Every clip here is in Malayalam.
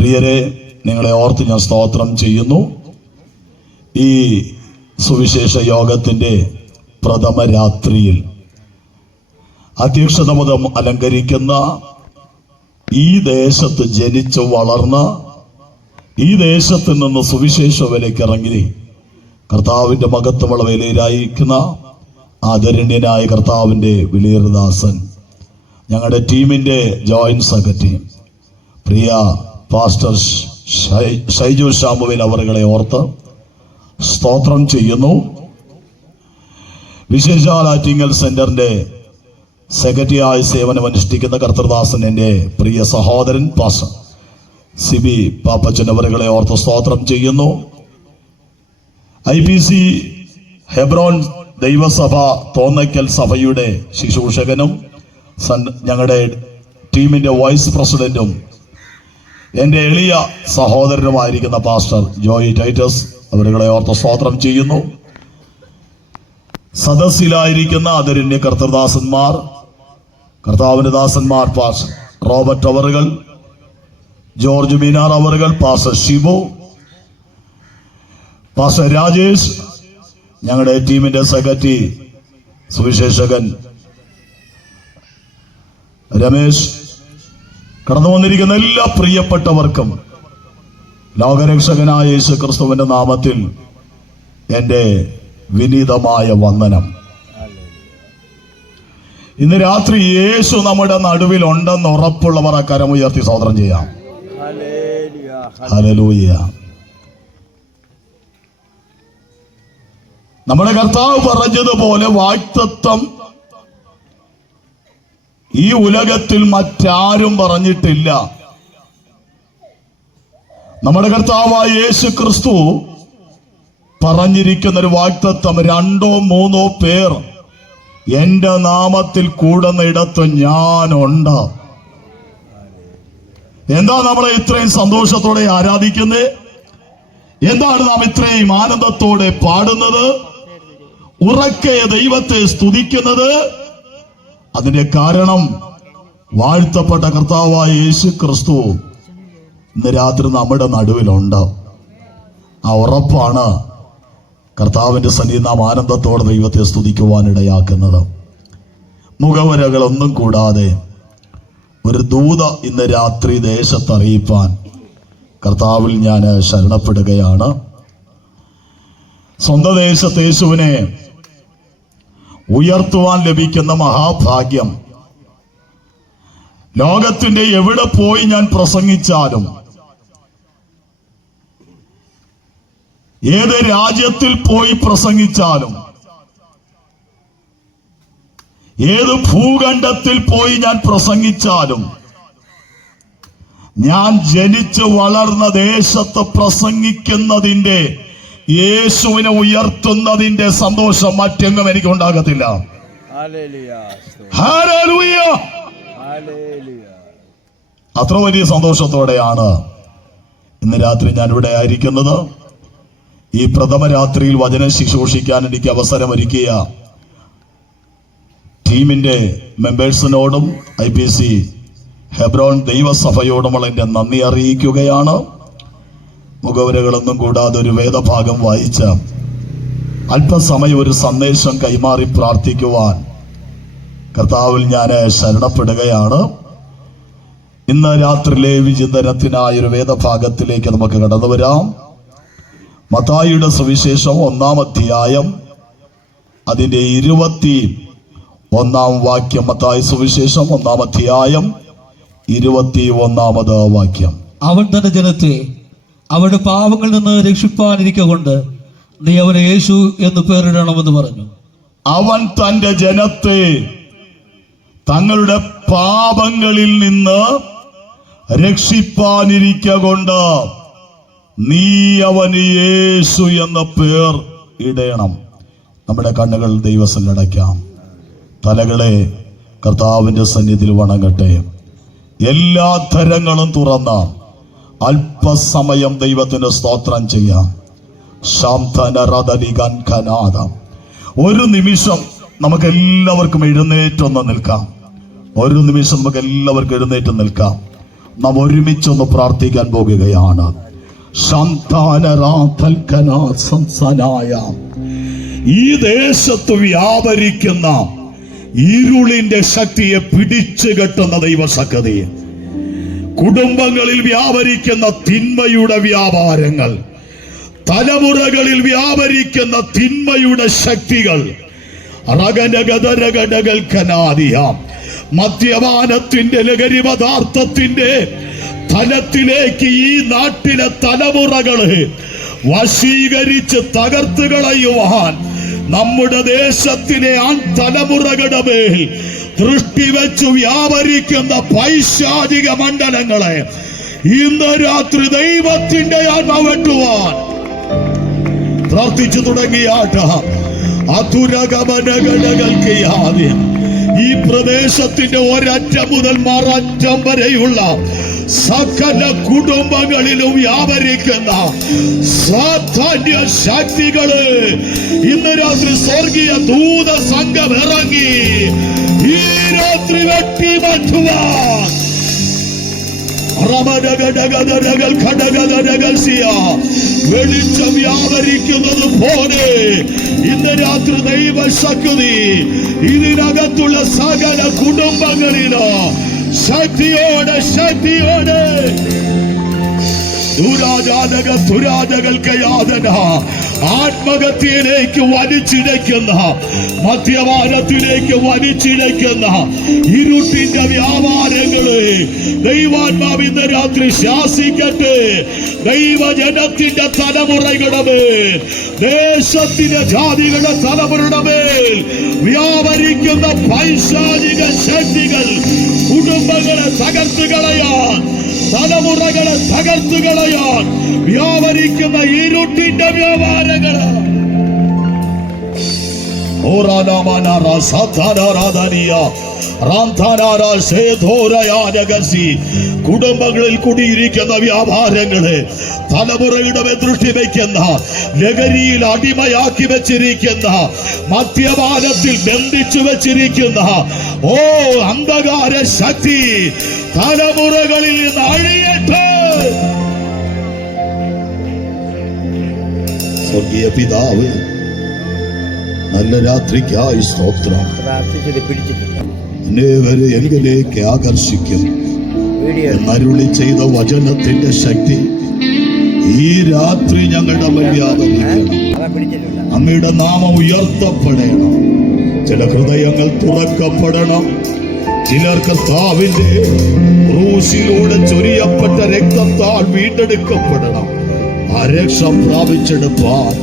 പ്രിയരെ, നിങ്ങളെ ഓർത്ത് ഞാൻ സ്തോത്രം ചെയ്യുന്നു. ഈ സുവിശേഷ യോഗത്തിൻ്റെ പ്രഥമ രാത്രിയിൽ അധ്യക്ഷത പദം അലങ്കരിക്കുന്ന, ഈ ദേശത്ത് ജനിച്ചു വളർന്ന, ഈ ദേശത്ത് നിന്ന് സുവിശേഷ വേലയ്ക്ക് ഇറങ്ങി കർത്താവിൻ്റെ മഹത്വമുള്ള വേലയിലായിരിക്കുന്ന ആദരണീയനായ കർത്താവിൻ്റെ വിലയേറിയദാസൻ, ഞങ്ങളുടെ ടീമിൻ്റെ ജോയിന്റ് സെക്രട്ടറി പ്രിയ പാസ്റ്റർ ഷൈജു ശാമുവേൽ അവരുകളെ ഓർത്ത് സ്തോത്രം ചെയ്യുന്നു. വിശേഷാൽ ആറ്റിങ്ങൽ സെന്ററിന്റെ സെക്രട്ടറിയായി സേവനമനുഷ്ഠിക്കുന്ന കർത്തൃദാസൻ, എൻ്റെ പ്രിയ സഹോദരൻ പാസ്റ്റർ സിബി പാപ്പച്ചൻ അവരുകളെ ഓർത്ത് സ്തോത്രം ചെയ്യുന്നു. IPC ഹെബ്രോൻ ദൈവസഭ തോന്നയ്ക്കൽ സഭയുടെ ശുശ്രൂഷകനും ഞങ്ങളുടെ ടീമിന്റെ വൈസ് പ്രസിഡന്റും എൻ്റെ എളിയ സഹോദരനുമായിരിക്കുന്ന പാസ്റ്റർ ജോയി ടൈറ്റസ് അവരുകളെ ഓർത്ത് സ്തോത്രം ചെയ്യുന്നു. സദസ്സിലായിരിക്കുന്ന ആദരണീയ കർത്തൃദാസന്മാർ, കർത്താവിന്റെ ദാസന്മാർ, പാസ്റ്റർ റോബർട്ട് അവറുകൾ, ജോർജ് മീനാർ അവറുകൾ, പാസ്റ്റർ ഷിബു, പാസ്റ്റർ രാജേഷ്, ഞങ്ങളുടെ ടീമിന്റെ സെക്രട്ടറി സുവിശേഷകൻ രമേശ്, കടന്നു വന്നിരിക്കുന്ന എല്ലാ പ്രിയപ്പെട്ടവർക്കും ലോകരക്ഷകനായ യേശു ക്രിസ്തുവിന്റെ നാമത്തിൽ എൻ്റെ വിനീതമായ വന്ദനം. ഇന്ന് രാത്രി യേശു നമ്മുടെ നടുവിൽ ഉണ്ടെന്ന് ഉറപ്പുള്ളവർ ആ കരമുയർത്തി സ്തോത്രം ചെയ്യാം. ഹല്ലേലൂയ. നമ്മുടെ കർത്താവ് പറഞ്ഞതുപോലെ വാഗ്ദത്തം ഈ ഉലകത്തിൽ മറ്റാരും പറഞ്ഞിട്ടില്ല. നമ്മുടെ കർത്താവായ യേശു ക്രിസ്തു പറഞ്ഞിരിക്കുന്ന ഒരു വാഗ്ദത്തം, 2 or 3 പേർ എന്റെ നാമത്തിൽ കൂടുന്നിടത്ത് ഞാനുണ്ട്. എന്താ നമ്മളെ ഇത്രയും സന്തോഷത്തോടെ ആരാധിക്കുന്നത്? എന്താണ് നാം ഇത്രയും ആനന്ദത്തോടെ പാടുന്നത്, ഉറക്കെ ദൈവത്തെ സ്തുതിക്കുന്നത്? അതിന്റെ കാരണം വാഴ്ത്തപ്പെട്ട കർത്താവായ യേശു ക്രിസ്തു ഇന്ന് രാത്രി നമ്മുടെ നടുവിലുണ്ട്. ആ ഉറപ്പാണ് കർത്താവിന്റെ സന്നിധി നാം ആനന്ദത്തോടെ ദൈവത്തെ സ്തുതിക്കുവാനിടയാക്കുന്നത്. മുഖവരകളൊന്നും കൂടാതെ ഒരു ദൂത ഇന്ന് രാത്രി ദേശത്ത് അറിയിപ്പാൻ കർത്താവിൽ ഞാൻ ശരണപ്പെടുകയാണ്. സ്വന്തം ദേശത്ത് യേശുവിനെ ഉയർത്തുവാൻ ലഭിക്കുന്ന മഹാഭാഗ്യം ലോകത്തിന്റെ എവിടെ പോയി ഞാൻ പ്രസംഗിച്ചാലും, ഏത് രാജ്യത്തിൽ പോയി പ്രസംഗിച്ചാലും, ഏത് ഭൂഖണ്ഡത്തിൽ പോയി ഞാൻ പ്രസംഗിച്ചാലും, ഞാൻ ജനിച്ചു വളർന്ന ദേശത്ത് പ്രസംഗിക്കുന്നതിന്റെ, യേശുവിനെ ഉയർത്തുന്നതിന്റെ സന്തോഷം മറ്റെങ്ങും എനിക്ക് ഉണ്ടാകത്തില്ല. അത്ര വലിയ സന്തോഷത്തോടെയാണ് ഇന്ന് രാത്രി ഞാൻ ഇവിടെ ആയിരിക്കുന്നത്. ഈ പ്രഥമ രാത്രിയിൽ വചനം ശുശ്രൂഷിക്കാൻ എനിക്ക് അവസരമൊരുക്കിയ ടീമിന്റെ മെമ്പേഴ്സിനോടും IPC ഹെബ്രോൻ ദൈവസഭയോടുമുള്ള എൻ്റെ നന്ദി അറിയിക്കുകയാണ്. മുഖവരകളൊന്നും കൂടാതെ ഒരു വേദഭാഗം വായിച്ച അല്പസമയം ഒരു സന്ദേശം കൈമാറി പ്രാർത്ഥിക്കുവാൻ കർത്താവിൽ ഞാൻ ശരണപ്പെടുകയാണ്. ഇന്ന് രാത്രിയിലെ വിചിന്തനത്തിനായ ഒരു വേദഭാഗത്തിലേക്ക് നമുക്ക് കടന്നു വരാം. മത്തായിയുടെ സുവിശേഷം 1-ാം അധ്യായം അതിന്റെ 21-ാം വാക്യം. മത്തായി സുവിശേഷം 1-ാം അധ്യായം 21-ാമത് വാക്യം. അവൻ തന്റെ ജനത്തെ അവരുടെ പാപങ്ങളിൽ നിന്ന് രക്ഷിപ്പാനിരിക്കൊണ്ട് നീ അവന് യേശു എന്ന് പേരിടണമെന്ന് പറഞ്ഞു. അവൻ തന്റെ ജനത്തെ തങ്ങളുടെ പാപങ്ങളിൽ നിന്ന് രക്ഷിപ്പാനിരിക്കൊണ്ട് നീ അവന് യേശു എന്ന പേർ ഇടണം. നമ്മുടെ കണ്ണുകൾ ദൈവത്തിൽ അടയ്ക്കാം. തലകളെ കർത്താവിന്റെ സന്നിധിയിൽ വണങ്ങട്ടെ. എല്ലാ തരങ്ങളും തുറന്ന അല്പസമയം ദൈവത്തിന് സ്തോത്രം ചെയ്യാം. ഒരു നിമിഷം നമുക്ക് എല്ലാവർക്കും എഴുന്നേറ്റൊന്ന് നിൽക്കാം. ഒരു നിമിഷം നമുക്ക് എല്ലാവർക്കും എഴുന്നേറ്റ് നിൽക്കാം. നാം ഒരുമിച്ചൊന്ന് പ്രാർത്ഥിക്കാൻ പോകുകയാണ്. ഈ ദേശത്ത് വ്യാപരിക്കുന്ന ഇരുളിന്റെ ശക്തിയെ പിടിച്ചു കെട്ടുന്ന ദൈവശക്തി, കുടുംബങ്ങളിൽ വ്യാപരിക്കുന്ന തിന്മയുടെ വ്യാപാരങ്ങൾ, തലമുറകളിൽ വ്യാപരിക്കുന്ന തിന്മയുടെ ശക്തികൾ, മദ്യപാനത്തിന്റെ ലഹരി പദാർത്ഥത്തിന്റെ തലത്തിലേക്ക് ഈ നാട്ടിലെ തലമുറകളെ വശീകരിച്ച് തകർത്ത് കളയുവാൻ നമ്മുടെ ദേശത്തിലെ ആ തലമുറകളുടെ മേൽ ദൃഷ്ടി വെച്ച് വ്യാപരിക്കുന്ന പൈശാചിക മണ്ഡലങ്ങളെ ഇന്ന് രാത്രി ദൈവത്തിന്റെ ആത്മാവ് വെട്ടുവാൻ പ്രാർത്ഥിച്ചു തുടങ്ങിയാട്ട. അതുരഗമനകൾക്ക് യാതെ ഈ പ്രദേശത്തിന്റെ ഒരറ്റം മുതൽ മററ്റം വരെയുള്ള സകല കുടുംബങ്ങളിലും വ്യാപരിക്കുന്ന സാധാന്യ ശക്തികള് ഇന്ന് രാത്രി സ്വർഗീയ ദൂത സംഘം ഇറങ്ങി ഈ രാത്രി വെട്ടി മാറ്റുവാൻ വെളിച്ചം വ്യാപരിക്കുന്നത് പോലെ ഇന്ന് രാത്രി ദൈവശക്തി ഇതിനകത്തുള്ള സകല കുടുംബങ്ങളിലോ ശക്തിയോടെ ദുരാജകൾക്ക് യാതന, ആത്മഹത്യയിലേക്ക് വലിച്ചിഴയ്ക്കുന്ന, മദ്യപാനത്തിലേക്ക് വലിച്ചിഴയ്ക്കുന്ന ഇരുട്ടിന്റെ വ്യാപാരങ്ങളെ ദൈവാത്മാവ് ഇന്ന് രാത്രി ശാസിക്കട്ടെ. ദൈവജനത്തിന്റെ തലമുറകളുടെ മേൽ, ദേശത്തിന്റെ ജാതികളുടെ തലമുറയുടെ മേൽ വ്യാപരിക്കുന്ന പൈശാചിക ശക്തികൾ കുടുംബങ്ങളെ തകർത്ത് കളയാൻ, തലമുറകളെ തകർത്തു കളയാൻ വ്യാപരിക്കുന്ന ഇരുട്ടിന്റെ വ്യാപാരങ്ങള് കുടുംബങ്ങളിൽ കുടിയിരിക്കുന്ന വ്യാപാരങ്ങള്, തലമുറയുടെ ദൃഷ്ടി വയ്ക്കുന്ന, ലഹരിയിൽ അടിമയാക്കി വെച്ചിരിക്കുന്ന, മദ്യപാനത്തിൽ ബന്ധിച്ചു വെച്ചിരിക്കുന്ന അന്ധകാര ശക്തി തലമുറകളിൽ നിന്ന് അഴിയട്ടെ. സ്വർഗീയ പിതാവ്, നല്ല രാത്രിക്കായി സ്തോത്രം. അനേകരെ എങ്കിലേക്ക് ആകർഷിക്കും എന്നരുളി ചെയ്ത വചനത്തിന്റെ ശക്തി ഈ രാത്രി ഞങ്ങളുടെ മര്യാദ അങ്ങയുടെ നാമം ഉയർത്തപ്പെടണം. ചില ഹൃദയങ്ങൾ തുറക്കപ്പെടണം. ചിലർ കർത്താവിന്റെ ക്രൂശിലൂടെ ചൊരിയപ്പെട്ട രക്തത്താൽ വീണ്ടെടുക്കപ്പെടണം. ആ രക്ഷ പ്രാപിച്ചെടുപ്പാൻ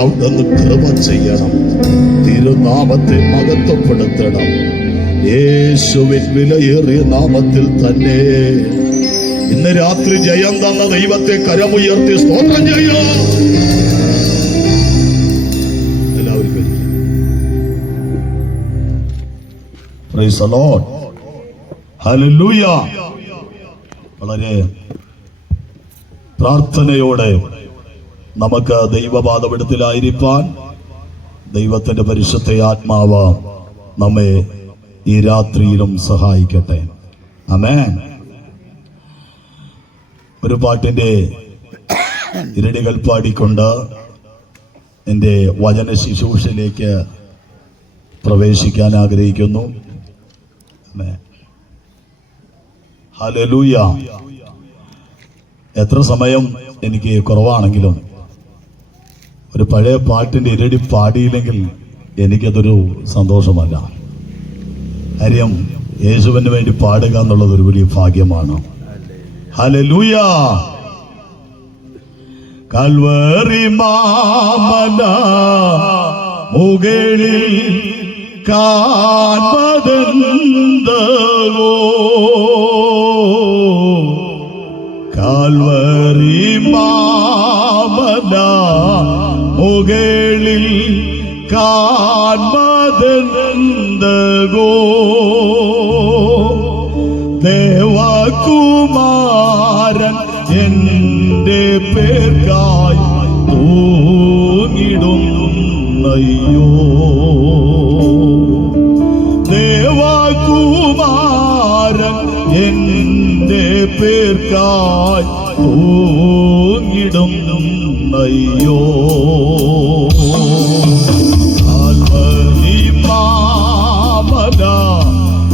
അവിടുന്ന് കൃപ ചെയ്യണം. തിരുനാമത്തെ മഹത്വപ്പെടുത്തണം. യേശുവിൻ വിലയേറിയ നാമത്തിൽ തന്നെ ഇന്ന് രാത്രി ജയം തന്ന ദൈവത്തെ കരമുയർത്തി സ്തോത്രം ചെയ്യൂ. എല്ലാവരും പ്രൈസ് ദി ലോർഡ്. ഹല്ലേലൂയ. വളരെ പ്രാർത്ഥനയോടെ നമുക്ക് ദൈവപാദപീഠത്തിലായിരിക്കാൻ ദൈവത്തിന്റെ പരിശുദ്ധ ആത്മാവ് നമ്മെ ഈ രാത്രിയിലും സഹായിക്കട്ടെ. ആമേൻ. ഒരു പാട്ടിന്റെ ഇരടികൾ പാടിക്കൊണ്ട് എൻ്റെ വചന ശുശ്രൂഷയിലേക്ക് പ്രവേശിക്കാൻ ആഗ്രഹിക്കുന്നു. ഹല്ലേലൂയ. എത്ര സമയം എനിക്ക് കുറവാണെങ്കിലും ഒരു പഴയ പാട്ടിന്റെ ഇരടി പാടിയില്ലെങ്കിൽ എനിക്കതൊരു സന്തോഷമല്ല. കാര്യം യേശുവിന് വേണ്ടി പാടുക എന്നുള്ളത് ഒരു വലിയ ഭാഗ്യമാണ്. ഹല്ലേലൂയ. കൽവറി മാമല മുകളിൽ കാൺമതെന്തോ, കാൽവറി മാമല മുകളിൽ കാൺമതെന്തോ, ദേവകുമാരൻ എന്റെ പേർക്കായി തൂങ്ങിടുന്നയ്യോ, ദേവകുമാരൻ എന്റെ പേർക്കായി തൂങ്ങിടുന്നയ്യോ. കാൽവരി മാമല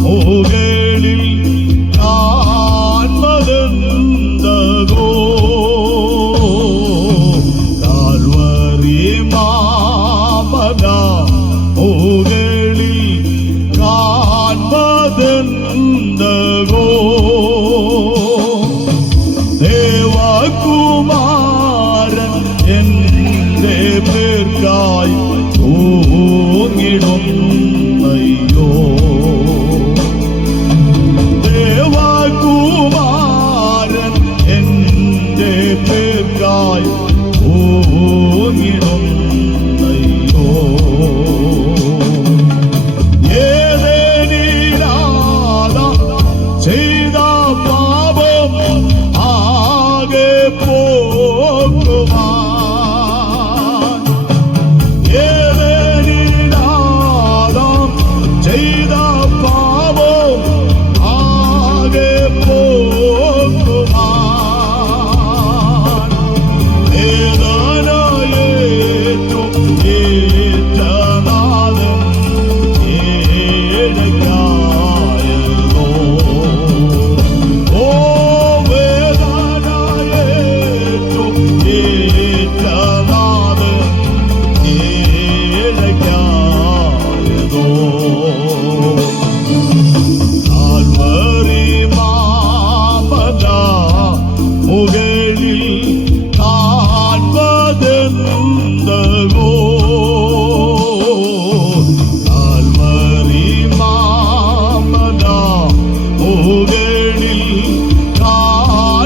മുകളിൽ കാൺമതെന്തകോ. കാൽവരി മാമല മുകളിൽ കാൺമതെന്തകോ. ദേവകുമാരൻ എന്റെ പേർക്കായി തൂങ്ങിടുന്നയ്യോ. ദേവകുമാരൻ എന്റെ പേർക്കായി തൂങ്ങിടുന്നയ്യോ. ഏതേനിലാദം ചെയ്ത പാപം ആകെ പോകുവാൻ. ഏതേനിലാദം ചെയ്ത പാപം ആകെ പോകുവാൻ. വേദനയേറ്റും ഏറ്റനാദം ഏഴയ്ക്കായതോ. ഓ വേദനയേറ്റും ഏറ്റനാദം ഏഴയ്ക്കായതോ. കാൽവരി മാമല മുകളിൽ കാൺമതെന്തകോ. കാൽവരി മാമല മുകളിൽ കാൺമതെന്തകോ.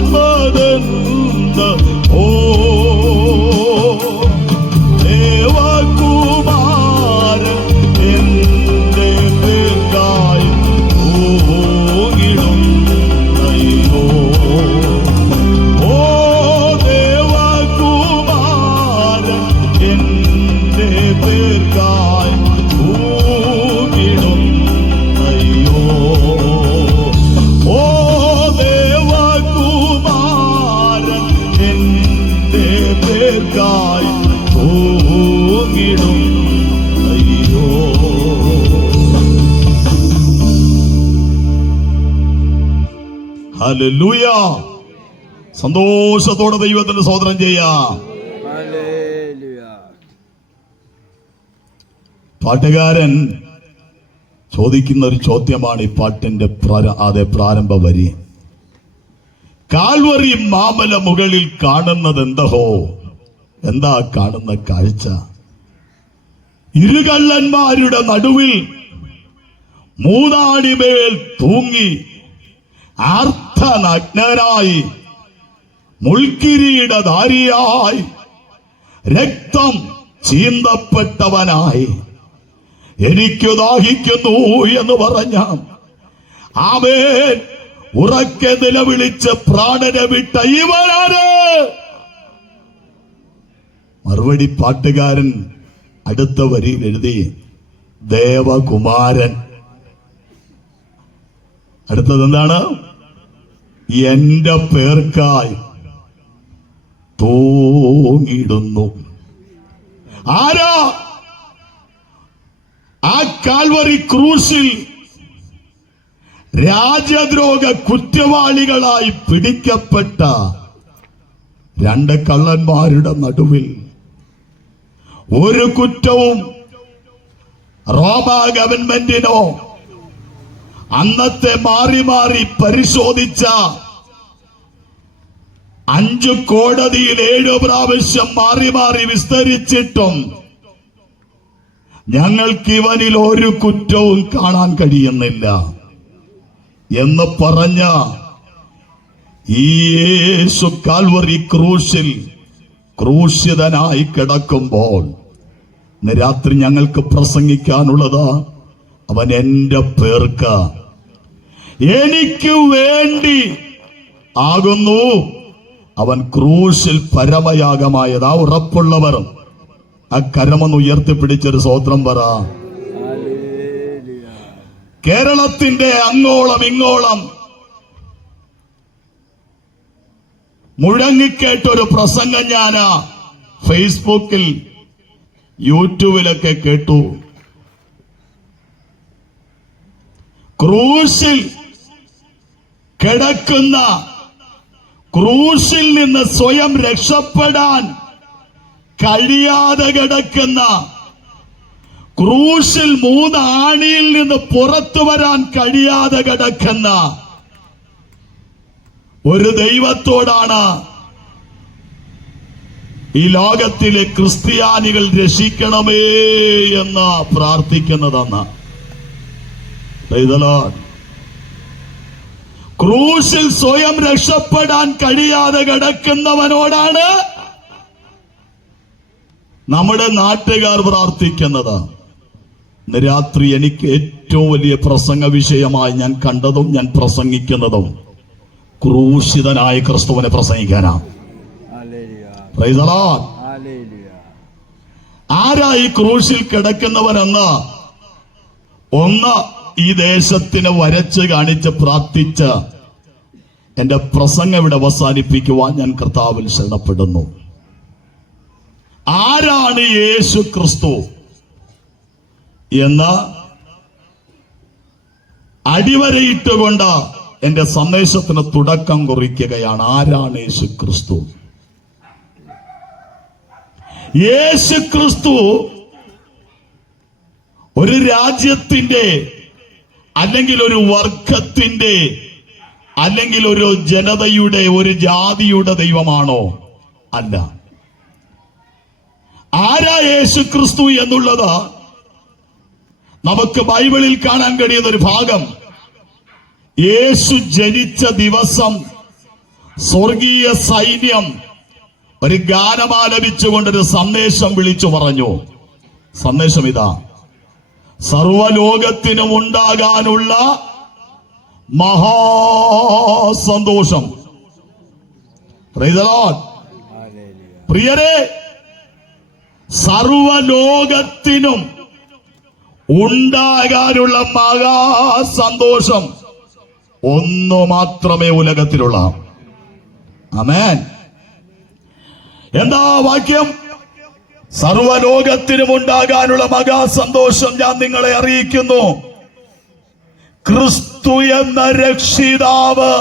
ദേവകുമാരൻ എന്റെ പേർക്കായി തൂങ്ങിടുന്നയ്യോ. ഓ ദേവകുമാരൻ എന്റെ പേർക്കായി തൂങ്ങിടുന്നയ്യോ. ഓ ദേവകുമാരൻ എന്റെ പേർക്കായി തൂങ്ങിടുന്നയ്യോ. ഹല്ലേലൂയ. സന്തോഷത്തോടെ ദൈവത്തിന് സ്തോത്രം ചെയ്യാം. പാട്ടുകാരൻ ചോദിക്കുന്ന ഒരു ചോദ്യമാണ് ഈ പാട്ടിന്റെ പ്രാരംഭ വരി. കാൽവരി മാമല മുകളിൽ കാണുന്നത് എന്തഹോ? എന്താ കാണുന്ന കാഴ്ച? ഇരുകള്ളന്മാരുടെ നടുവിൽ മൂന്നാടിമേൽ തൂങ്ങി അർത്ഥനഗ്നനായി മുൾക്കിരീടധാരിയായി രക്തം ചീന്തപ്പെട്ടവനായി എനിക്കു ദാഹിക്കുന്നു എന്ന് പറഞ്ഞ ആമേൻ ഉറക്കെ നിലവിളിച്ച് പ്രാണനെ വിട്ട ഇവനാണ്. മറുപടി പാട്ടുകാരൻ അടുത്ത വരിയിൽ എഴുതി ദേവകുമാരൻ. അടുത്തത് എന്താണ്? എന്റെ പേർക്കായി തൂങ്ങിടുന്നു. ആരാ? ആ കാൽവരി ക്രൂശിൽ രാജ്യദ്രോഹ കുറ്റവാളികളായി പിടിക്കപ്പെട്ട രണ്ട് കള്ളന്മാരുടെ നടുവിൽ ഒരു കുറ്റവും റോമാ ഗവൺമെന്റിനോ അന്നത്തെ മാറി മാറി പരിശോധിച്ച 5 കോടതിയിൽ 7 പ്രാവശ്യം മാറി മാറി വിസ്തരിച്ചിട്ടും ഞങ്ങൾക്ക് ഇവനിൽ ഒരു കുറ്റവും കാണാൻ കഴിയുന്നില്ല എന്ന് പറഞ്ഞ ഈ യേശു കാൽവരി ക്രൂശിൽ ക്രൂശിതനായി കിടക്കുമ്പോൾ ഇന്ന് രാത്രി ഞങ്ങൾക്ക് പ്രസംഗിക്കാനുള്ളത് അവൻ എന്റെ പേർക്ക് എനിക്ക് വേണ്ടി ആകുന്നു അവൻ ക്രൂശിൽ പരമയാഗമായത്. ആ ഉറപ്പുള്ളവർ ആ കരമൊന്ന് ഉയർത്തിപ്പിടിച്ചൊരു സ്തോത്രം പറ. കേരളത്തിന്റെ അങ്ങോളം ഇങ്ങോളം മുഴങ്ങിക്കേട്ട ഒരു പ്രസംഗം ഞാൻ ഫേസ്ബുക്കിൽ യൂട്യൂബിലൊക്കെ കേട്ടു. ക്രൂശിൽ കിടക്കുന്ന, ക്രൂശിൽ നിന്ന് സ്വയം രക്ഷപ്പെടാൻ കഴിയാതെ കിടക്കുന്ന, ക്രൂശിൽ 3 ആണിയിൽ നിന്ന് പുറത്തു വരാൻ കഴിയാതെ കിടക്കുന്ന ഒരു ദൈവത്തോടാണ് ഈ ലോകത്തിലെ ക്രിസ്ത്യാനികൾ രക്ഷിക്കണമേ എന്ന് പ്രാർത്ഥിക്കുന്നതെന്ന്. ക്രൂശിൽ സ്വയം രക്ഷപ്പെടാൻ കഴിയാതെ കിടക്കുന്നവനോടാണ് നമ്മുടെ നാട്ടുകാർ പ്രാർത്ഥിക്കുന്നത്. ഇന്ന് രാത്രി എനിക്ക് ഏറ്റവും വലിയ പ്രസംഗ വിഷയമായി ഞാൻ കണ്ടതും ഞാൻ പ്രസംഗിക്കുന്നതും ക്രൂശിതനായ ക്രിസ്തുവിനെ പ്രസംഗിക്കാനാണ്. Price the Lord. ആരാ ഈ ക്രൂശിൽ കിടക്കുന്നവനെന്ന് ഒന്ന് ഈ ദേശത്തിന് വരച്ച് കാണിച്ച് പ്രാർത്ഥിച്ച് എന്റെ പ്രസംഗം ഇവിടെ അവസാനിപ്പിക്കുവാൻ ഞാൻ കർത്താവിൽ ശരണപ്പെടുന്നു. ആരാണ് യേശു ക്രിസ്തു എന്ന് അടിവരയിട്ടുകൊണ്ട് എന്റെ സന്ദേശത്തിന് തുടക്കം കുറിക്കുകയാണ്. ആരാണ് യേശു ക്രിസ്തു? യേശു ക്രിസ്തു ഒരു രാജ്യത്തിന്റെ, അല്ലെങ്കിൽ ഒരു വർഗത്തിന്റെ, അല്ലെങ്കിൽ ഒരു ജനതയുടെ, ഒരു ജാതിയുടെ ദൈവമാണോ? അല്ല. ആരാ യേശു ക്രിസ്തു എന്നുള്ളത് നമുക്ക് ബൈബിളിൽ കാണാൻ കഴിയുന്ന ഒരു ഭാഗം. യേശു ജനിച്ച ദിവസം സ്വർഗീയ സൈന്യം ഒരു ഗാനമാലപിച്ചുകൊണ്ടൊരു സന്ദേശം വിളിച്ചു പറഞ്ഞു. സന്ദേശം ഇതാ: സർവലോകത്തിനും ഉണ്ടാകാനുള്ള മഹാസന്തോഷം. Price the Lord. പ്രിയരെ, സർവലോകത്തിനും ഉണ്ടാകാനുള്ള മഹാസന്തോഷം ഒന്നു മാത്രമേ ഉലകത്തിലുള്ള. ആമേൻ. എന്താ വാക്യം? സർവലോകത്തിനും ഉണ്ടാകാനുള്ള മഹാസന്തോഷം ഞാൻ നിങ്ങളെ അറിയിക്കുന്നു. ക്രിസ്തു എന്ന രക്ഷിതാവ്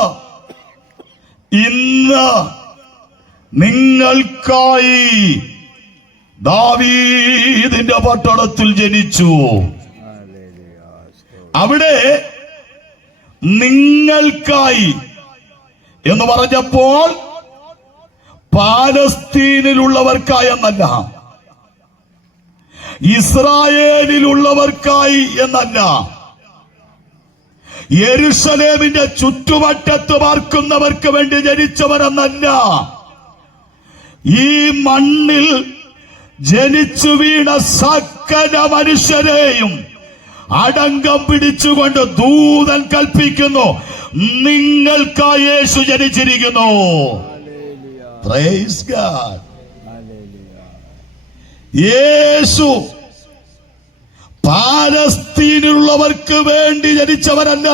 ഇന്ന് നിങ്ങൾക്കായി ദാവീദിന്റെ പട്ടണത്തിൽ ജനിച്ചു. അവിടെ നിങ്ങൾക്കായി എന്ന് പറഞ്ഞപ്പോൾ പാലസ്തീനിലുള്ളവർക്കായി എന്നല്ല, ഇസ്രായേലിലുള്ളവർക്കായി എന്നല്ല, യെരുശലേമിന്റെ ചുറ്റുവട്ടത്ത് പാർക്കുന്നവർക്ക് വേണ്ടി ജനിച്ചവരെന്നല്ല, ഈ മണ്ണിൽ ജനിച്ചു വീണ സകല മനുഷ്യരെയും അടങ്കം പിടിച്ചുകൊണ്ട് ദൂതൻ കൽപ്പിക്കുന്നു, നിങ്ങൾക്കായി യേശു ജനിച്ചിരിക്കുന്നു. Praise God. യേശു പാലസ്തീനിലുള്ളവർക്ക് വേണ്ടി ജനിച്ചവനല്ല,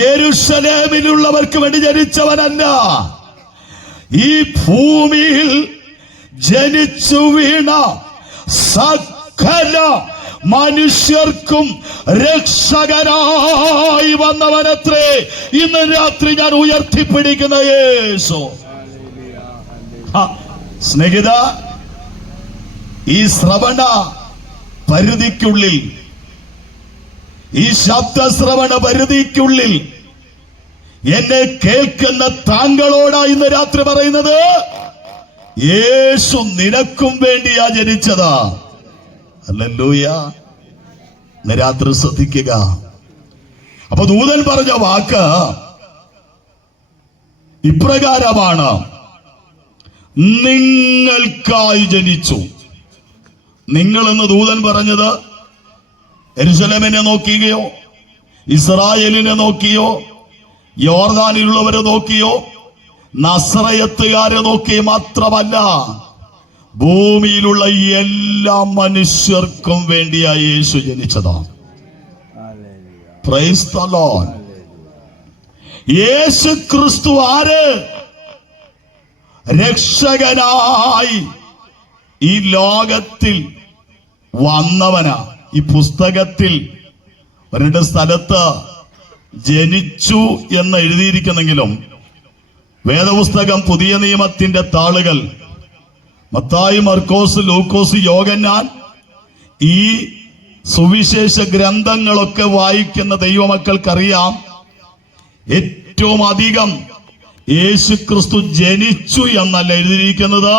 യെരുശലേമിലുള്ളവർക്ക് വേണ്ടി ജനിച്ചവനല്ല, ഈ ഭൂമിയിൽ ജനിച്ചു വീണ സകല മനുഷ്യർക്കും രക്ഷകനായി വന്നവനത്രേ ഇന്ന് രാത്രി ഞാൻ ഉയർത്തിപ്പിടിക്കുന്ന യേശു. സ്നേഹിത, ഈ ശ്രവണ പരിധിക്കുള്ളിൽ, ഈ ശബ്ദശ്രവണ പരിധിക്കുള്ളിൽ എന്നെ കേൾക്കുന്ന താങ്കളോടാ ഇന്ന് രാത്രി പറയുന്നത്, യേശു നിനക്കും വേണ്ടിയാ ജനിച്ചതാ. ഹല്ലേലൂയ. ഇന്ന് രാത്രി ശ്രദ്ധിക്കുക. അപ്പൊ ദൂതൻ പറഞ്ഞ വാക്ക് ഇപ്രകാരമാണ്: നിങ്ങൾക്കായി ജനിച്ചു. നിങ്ങളെന്ന് ദൂതൻ പറഞ്ഞത് യെരുശലേമിനെ നോക്കിയോ, ഇസ്രായേലിനെ നോക്കിയോ, യോർദാനിലുള്ളവരെ നോക്കിയോ, നസറയത്തുകാരെ നോക്കി മാത്രമല്ല, ഭൂമിയിലുള്ള എല്ലാ മനുഷ്യർക്കും വേണ്ടിയായി യേശു ജനിച്ചതാണ്. Praise the Lord. Yesu Kristu ആര്? രക്ഷകനായി ഈ ലോകത്തിൽ വന്നവനാ. ഈ പുസ്തകത്തിൽ രണ്ട് സ്ഥലത്ത് ജനിച്ചു എന്ന് എഴുതിയിരിക്കുന്നെങ്കിലും വേദപുസ്തകം പുതിയ നിയമത്തിന്റെ താളുകൾ മത്തായി, മർക്കോസ്, ലൂക്കോസ്, യോഹന്നാൻ ഈ സുവിശേഷ ഗ്രന്ഥങ്ങളൊക്കെ വായിക്കുന്ന ദൈവമക്കൾക്കറിയാം ഏറ്റവും അധികം യേശുക്രിസ്തു ജനിച്ചു എന്നല്ല എഴുതിയിരിക്കുന്നത്,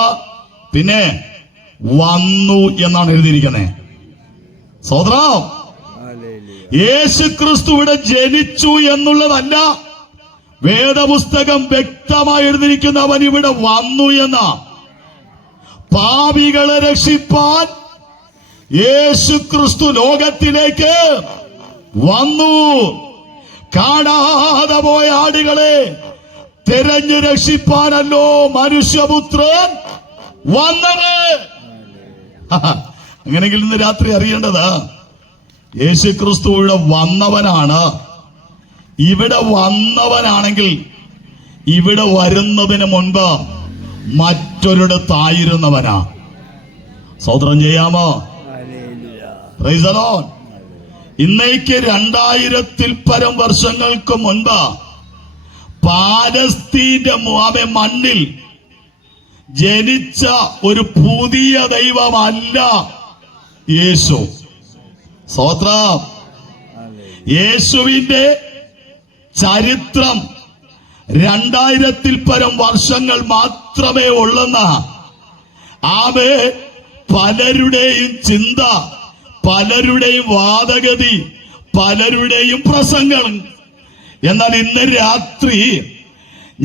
പിന്നെ വന്നു എന്നാണ് എഴുതിയിരിക്കുന്നത്. സഹോദരാ, യേശുക്രിസ്തു ഇവിടെ ജനിച്ചു എന്നുള്ളതല്ല വേദപുസ്തകം വ്യക്തമായി എഴുതിയിരിക്കുന്ന. അവൻ ഇവിടെ വന്നു എന്ന പാപികളെ രക്ഷിപ്പാൻ യേശുക്രിസ്തു ലോകത്തിലേക്ക് വന്നു. കാണാതെ പോയ ആടുകളെ തിരഞ്ഞു രക്ഷിപ്പാനല്ലോ മനുഷ്യപുത്രൻ വന്നത്. അങ്ങനെയെങ്കിൽ ഇന്ന് രാത്രി അറിയേണ്ടത് യേശുക്രിസ്തു ഇവിടെ വന്നവനാണ്. ഇവിടെ വന്നവനാണെങ്കിൽ ഇവിടെ വരുന്നതിന് മുൻപ് മറ്റൊരിടത്തായിരുന്നവനാ. സ്തോത്രം ചെയ്യാമോ? Price the Lord. ഇന്നേക്ക് 2000-ൽ പരം വർഷങ്ങൾക്ക് മുൻപ് പാലസ്തീന്റെ മണ്ണിൽ ജനിച്ച ഒരു പുതിയ ദൈവമല്ല യേശു. സ്തോത്രം. യേശുവിന്റെ ചരിത്രം 2000-ൽ പരം വർഷങ്ങൾ മാത്രമേ ഉള്ളെന്ന ആമേ പലരുടെയും ചിന്ത, പലരുടെയും വാദഗതി, പലരുടെയും പ്രസംഗങ്ങൾ. എന്നാൽ ഇന്ന് രാത്രി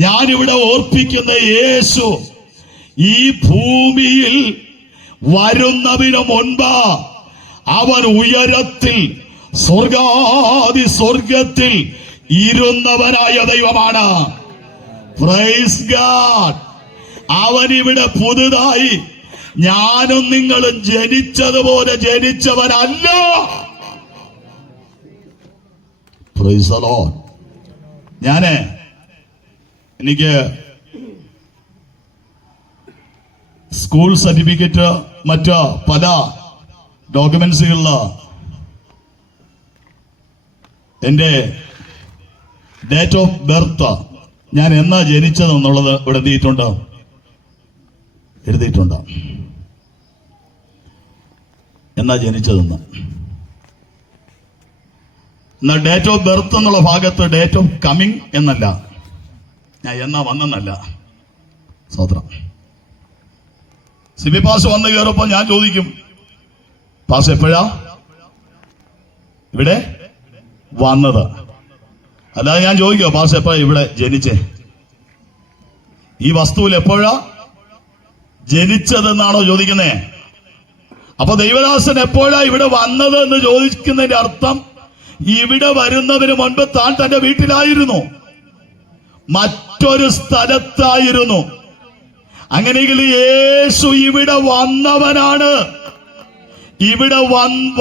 ഞാനിവിടെ ഓർപ്പിക്കുന്ന യേശു ഈ ഭൂമിയിൽ വരുന്നതിന് മുൻപ് അവൻ ഉയരത്തിൽ സ്വർഗത്തിൽ ഇരുന്നവനായ ദൈവമാണ്. Praise God. അവൻ ഇവിടെ പുതുതായി ഞാനും നിങ്ങളും ജനിച്ചതുപോലെ ജനിച്ചവനല്ല. Praise the Lord. എനിക്ക് സ്കൂൾ സർട്ടിഫിക്കറ്റ് മറ്റ് പല ഡോക്യുമെന്റ്സുകളിൽ എന്റെ ഡേറ്റ് ഓഫ് ബർത്ത് ഞാൻ എന്നാ ജനിച്ചതെന്നുള്ളത് ഇവിടെ എഴുതിയിട്ടുണ്ട് എന്നാ ജനിച്ചതെന്ന്. എന്നാൽ ഡേറ്റ് ഓഫ് ബർത്ത് എന്നുള്ള ഭാഗത്ത് ഡേറ്റ് ഓഫ് കമ്മിങ് എന്നല്ല, ഞാൻ എന്നാ വന്നെന്നല്ല. സ്വതന്ത്രം. സിബി പാസ് വന്ന് കയറപ്പോ ഞാൻ ചോദിക്കും, പാസ് എപ്പോഴാ ഇവിടെ വന്നത്? അല്ലാതെ ഞാൻ ചോദിക്കോ പാസ് എപ്പോഴാ ഇവിടെ ജനിച്ചേ? ഈ വസ്തുവിൽ എപ്പോഴാ ജനിച്ചതെന്നാണോ ചോദിക്കുന്നേ? അപ്പൊ ദൈവദാസൻ എപ്പോഴാ ഇവിടെ വന്നത് എന്ന് ചോദിക്കുന്നതിന്റെ അർത്ഥം ഇവിടെ വരുന്നതിന് മുൻപ് താൻ തന്റെ വീട്ടിലായിരുന്നു, മറ്റൊരു സ്ഥലത്തായിരുന്നു. അങ്ങനെയെങ്കിൽ യേശു ഇവിടെ വന്നവനാണ്. ഇവിടെ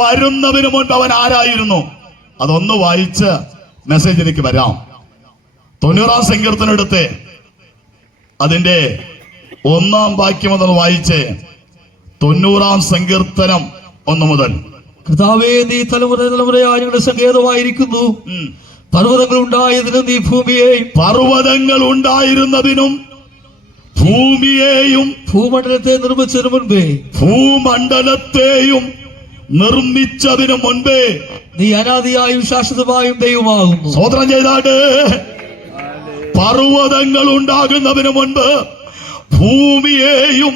വരുന്നതിന് മുൻപ് അവൻ ആരായിരുന്നു? അതൊന്ന് വായിച്ച് മെസ്സേജിലേക്ക് വരാം. 90-ാം സങ്കീർത്തനം എടുത്ത് അതിന്റെ 1-ാം വാക്യം അതൊന്ന് വായിച്ചേ. 90-ാം സങ്കീർത്തനം 1 മുതൽ. കർത്താവേ, നീ തലമുറയായി ഞങ്ങളുടെ സങ്കേതമായിരിക്കുന്നു. പർവ്വതങ്ങൾ ഉണ്ടായിരുന്നതിനും ഭൂമിയെയും ഭൂമണ്ഡലത്തെയും നിർമ്മിച്ചതിനു മുൻപേ നീ അനാദിയായും ശാശ്വതമായും ദൈവമാകുന്നു. സ്തോത്രം ചെയ്താട്ട്. പർവ്വതങ്ങൾ ഉണ്ടാകുന്നതിന് മുൻപ് ഭൂമിയെയും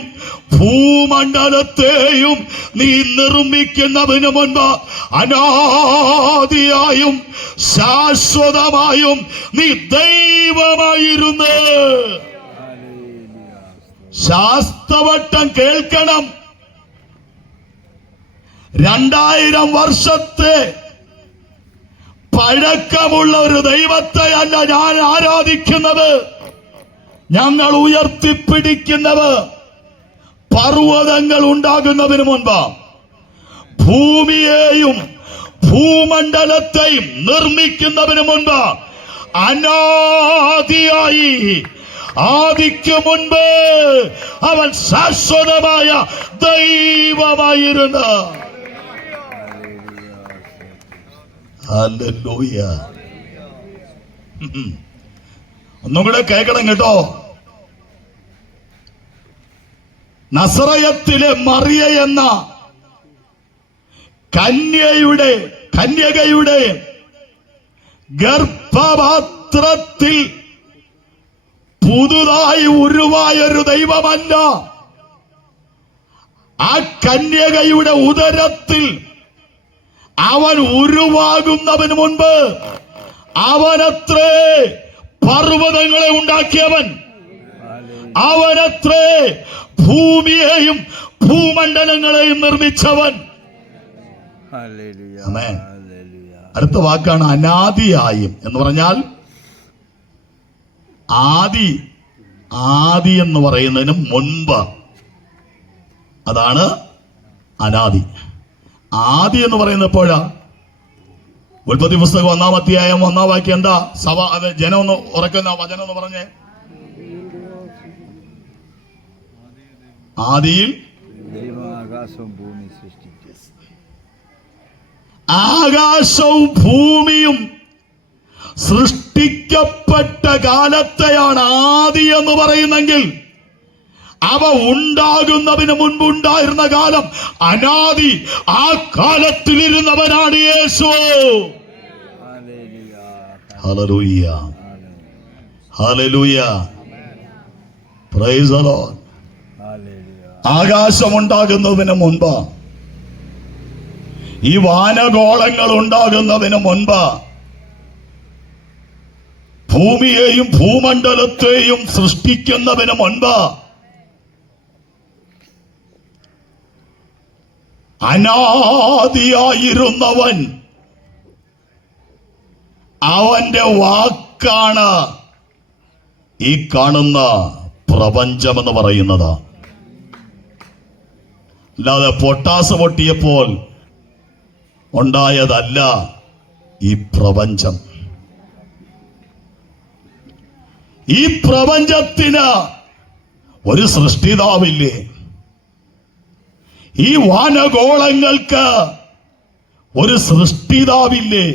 ഭൂമണ്ഡലത്തെയും നീ നിർമ്മിക്കുന്നതിന് മുൻപ് അനാദിയായും ശാശ്വതമായും നീ ദൈവമായിരുന്നു. ശാസ്ത്രവട്ടം കേൾക്കണം. 2000 വർഷത്തെ പഴക്കമുള്ള ഒരു ദൈവത്തെ അല്ല ഞാൻ ആരാധിക്കുന്നത്. ഞങ്ങൾ ഉയർത്തിപ്പിടിക്കുന്നത് പർവ്വതങ്ങൾ ഉണ്ടാകുന്നതിന് മുൻപ് ഭൂമിയെയും ഭൂമണ്ഡലത്തെയും നിർമ്മിക്കുന്നതിന് മുൻപ് അനാദിയായി ആദിക്ക് മുൻപ് അവൻ ശാശ്വതമായ ദൈവമായിരുന്നു. ഹല്ലേലൂയ. ഒന്നും കൂടെ കേൾക്കണം കേട്ടോ. നസറയത്തിലെ മറിയ എന്ന കന്യകയുടെ ഗർഭപാത്രത്തിൽ പുതുതായി ഉരുവായൊരു ദൈവമല്ല. ആ കന്യകയുടെ ഉദരത്തിൽ അവൻ ഉരുവാകുന്നതിന് മുൻപ് അവനത്രേ പർവ്വതങ്ങളെ ഉണ്ടാക്കിയവൻ. അവനത്രേ ഭൂമിയെയും ഭൂമണ്ഡലങ്ങളെയും നിർമ്മിച്ചവൻ. ആമേൻ. അടുത്ത വാക്കാണ് അനാദിയായും എന്ന് പറഞ്ഞാൽ ആദി എന്ന് പറയുന്നതിന് മുൻപ്, അതാണ് അനാദി. ആദി എന്ന് പറയുന്നത് എപ്പോഴാ? ഉൽപ്പത്തി പുസ്തകം 1-ാം അധ്യായം 1-ാം വാക്യം എന്താ? ജനം ഒന്ന് ഉറക്കുന്ന വചനം എന്ന് പറഞ്ഞേ. ആദിയിൽ ആകാശവും ഭൂമിയും സൃഷ്ടിക്കപ്പെട്ട കാലത്തെയാണ് ആദി എന്ന് പറയുന്നെങ്കിൽ, അവ ഉണ്ടാകുന്നതിന് മുൻപുണ്ടായിരുന്ന കാലം അനാദി. ആ കാലത്തിലിരുന്നവനാണ് Yesu. Hallelujah, hallelujah, praise the Lord. ആകാശം ഉണ്ടാകുന്നതിന് മുൻപ്, ഈ വാനഗോളങ്ങൾ ഉണ്ടാകുന്നതിന് മുൻപ്, ഭൂമിയെയും ഭൂമണ്ഡലത്തെയും സൃഷ്ടിക്കുന്നതിന് മുൻപ് അനാദിയായിരുന്നവൻ, അവന്റെ വാക്കാണ് ഈ കാണുന്ന പ്രപഞ്ചമെന്ന് പറയുന്നത്. അല്ലാതെ പൊട്ടാസ് പൊട്ടിയപ്പോൾ ഉണ്ടായതല്ല ഈ പ്രപഞ്ചം. ഈ പ്രപഞ്ചത്തിന് ഒരു സൃഷ്ടിതാവില്ലേ? ഈ വാനഗോളങ്ങൾക്ക് ഒരു സൃഷ്ടിതാവില്ലേ?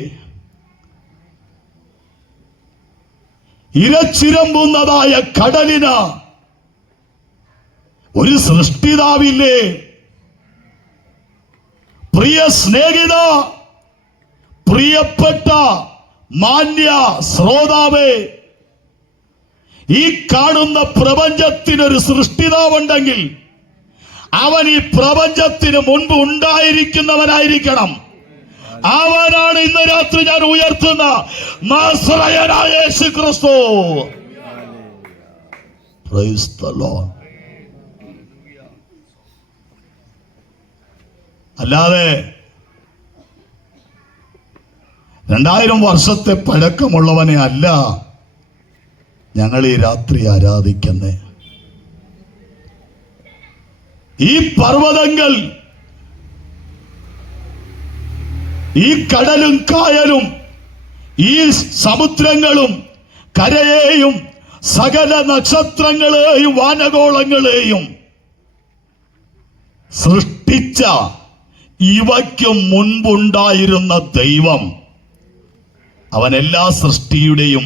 ഇരച്ചിരമ്പുന്നതായ കടലിന് ഒരു സൃഷ്ടിതാവില്ലേ? പ്രിയ സ്നേഹിത, പ്രിയപ്പെട്ട മാന്യ ശ്രോതാവേ, ഈ കാണുന്ന പ്രപഞ്ചത്തിനൊരു സൃഷ്ടിതാവുണ്ടെങ്കിൽ അവൻ ഈ പ്രപഞ്ചത്തിന് മുൻപ് ഉണ്ടായിരിക്കുന്നവനായിരിക്കണം. അവനാണ് ഇന്ന് രാത്രി ഞാൻ ഉയർത്തുന്ന നസറയനായ യേശു ക്രിസ്തു. Price the Lord. അല്ലാതെ 2000 വർഷത്തെ പഴക്കമുള്ളവനെ അല്ല ഞങ്ങൾ ഈ രാത്രി ആരാധിക്കുന്നേ. ഈ പർവ്വതങ്ങൾ, ഈ കടലും കായലും, ഈ സമുദ്രങ്ങളും കരയെയും സകല നക്ഷത്രങ്ങളെയും വാനഗോളങ്ങളെയും സൃഷ്ടിച്ച ഇവയ്ക്ക് മുൻപുണ്ടായിരുന്ന ദൈവം, അവൻ എല്ലാ സൃഷ്ടിയുടെയും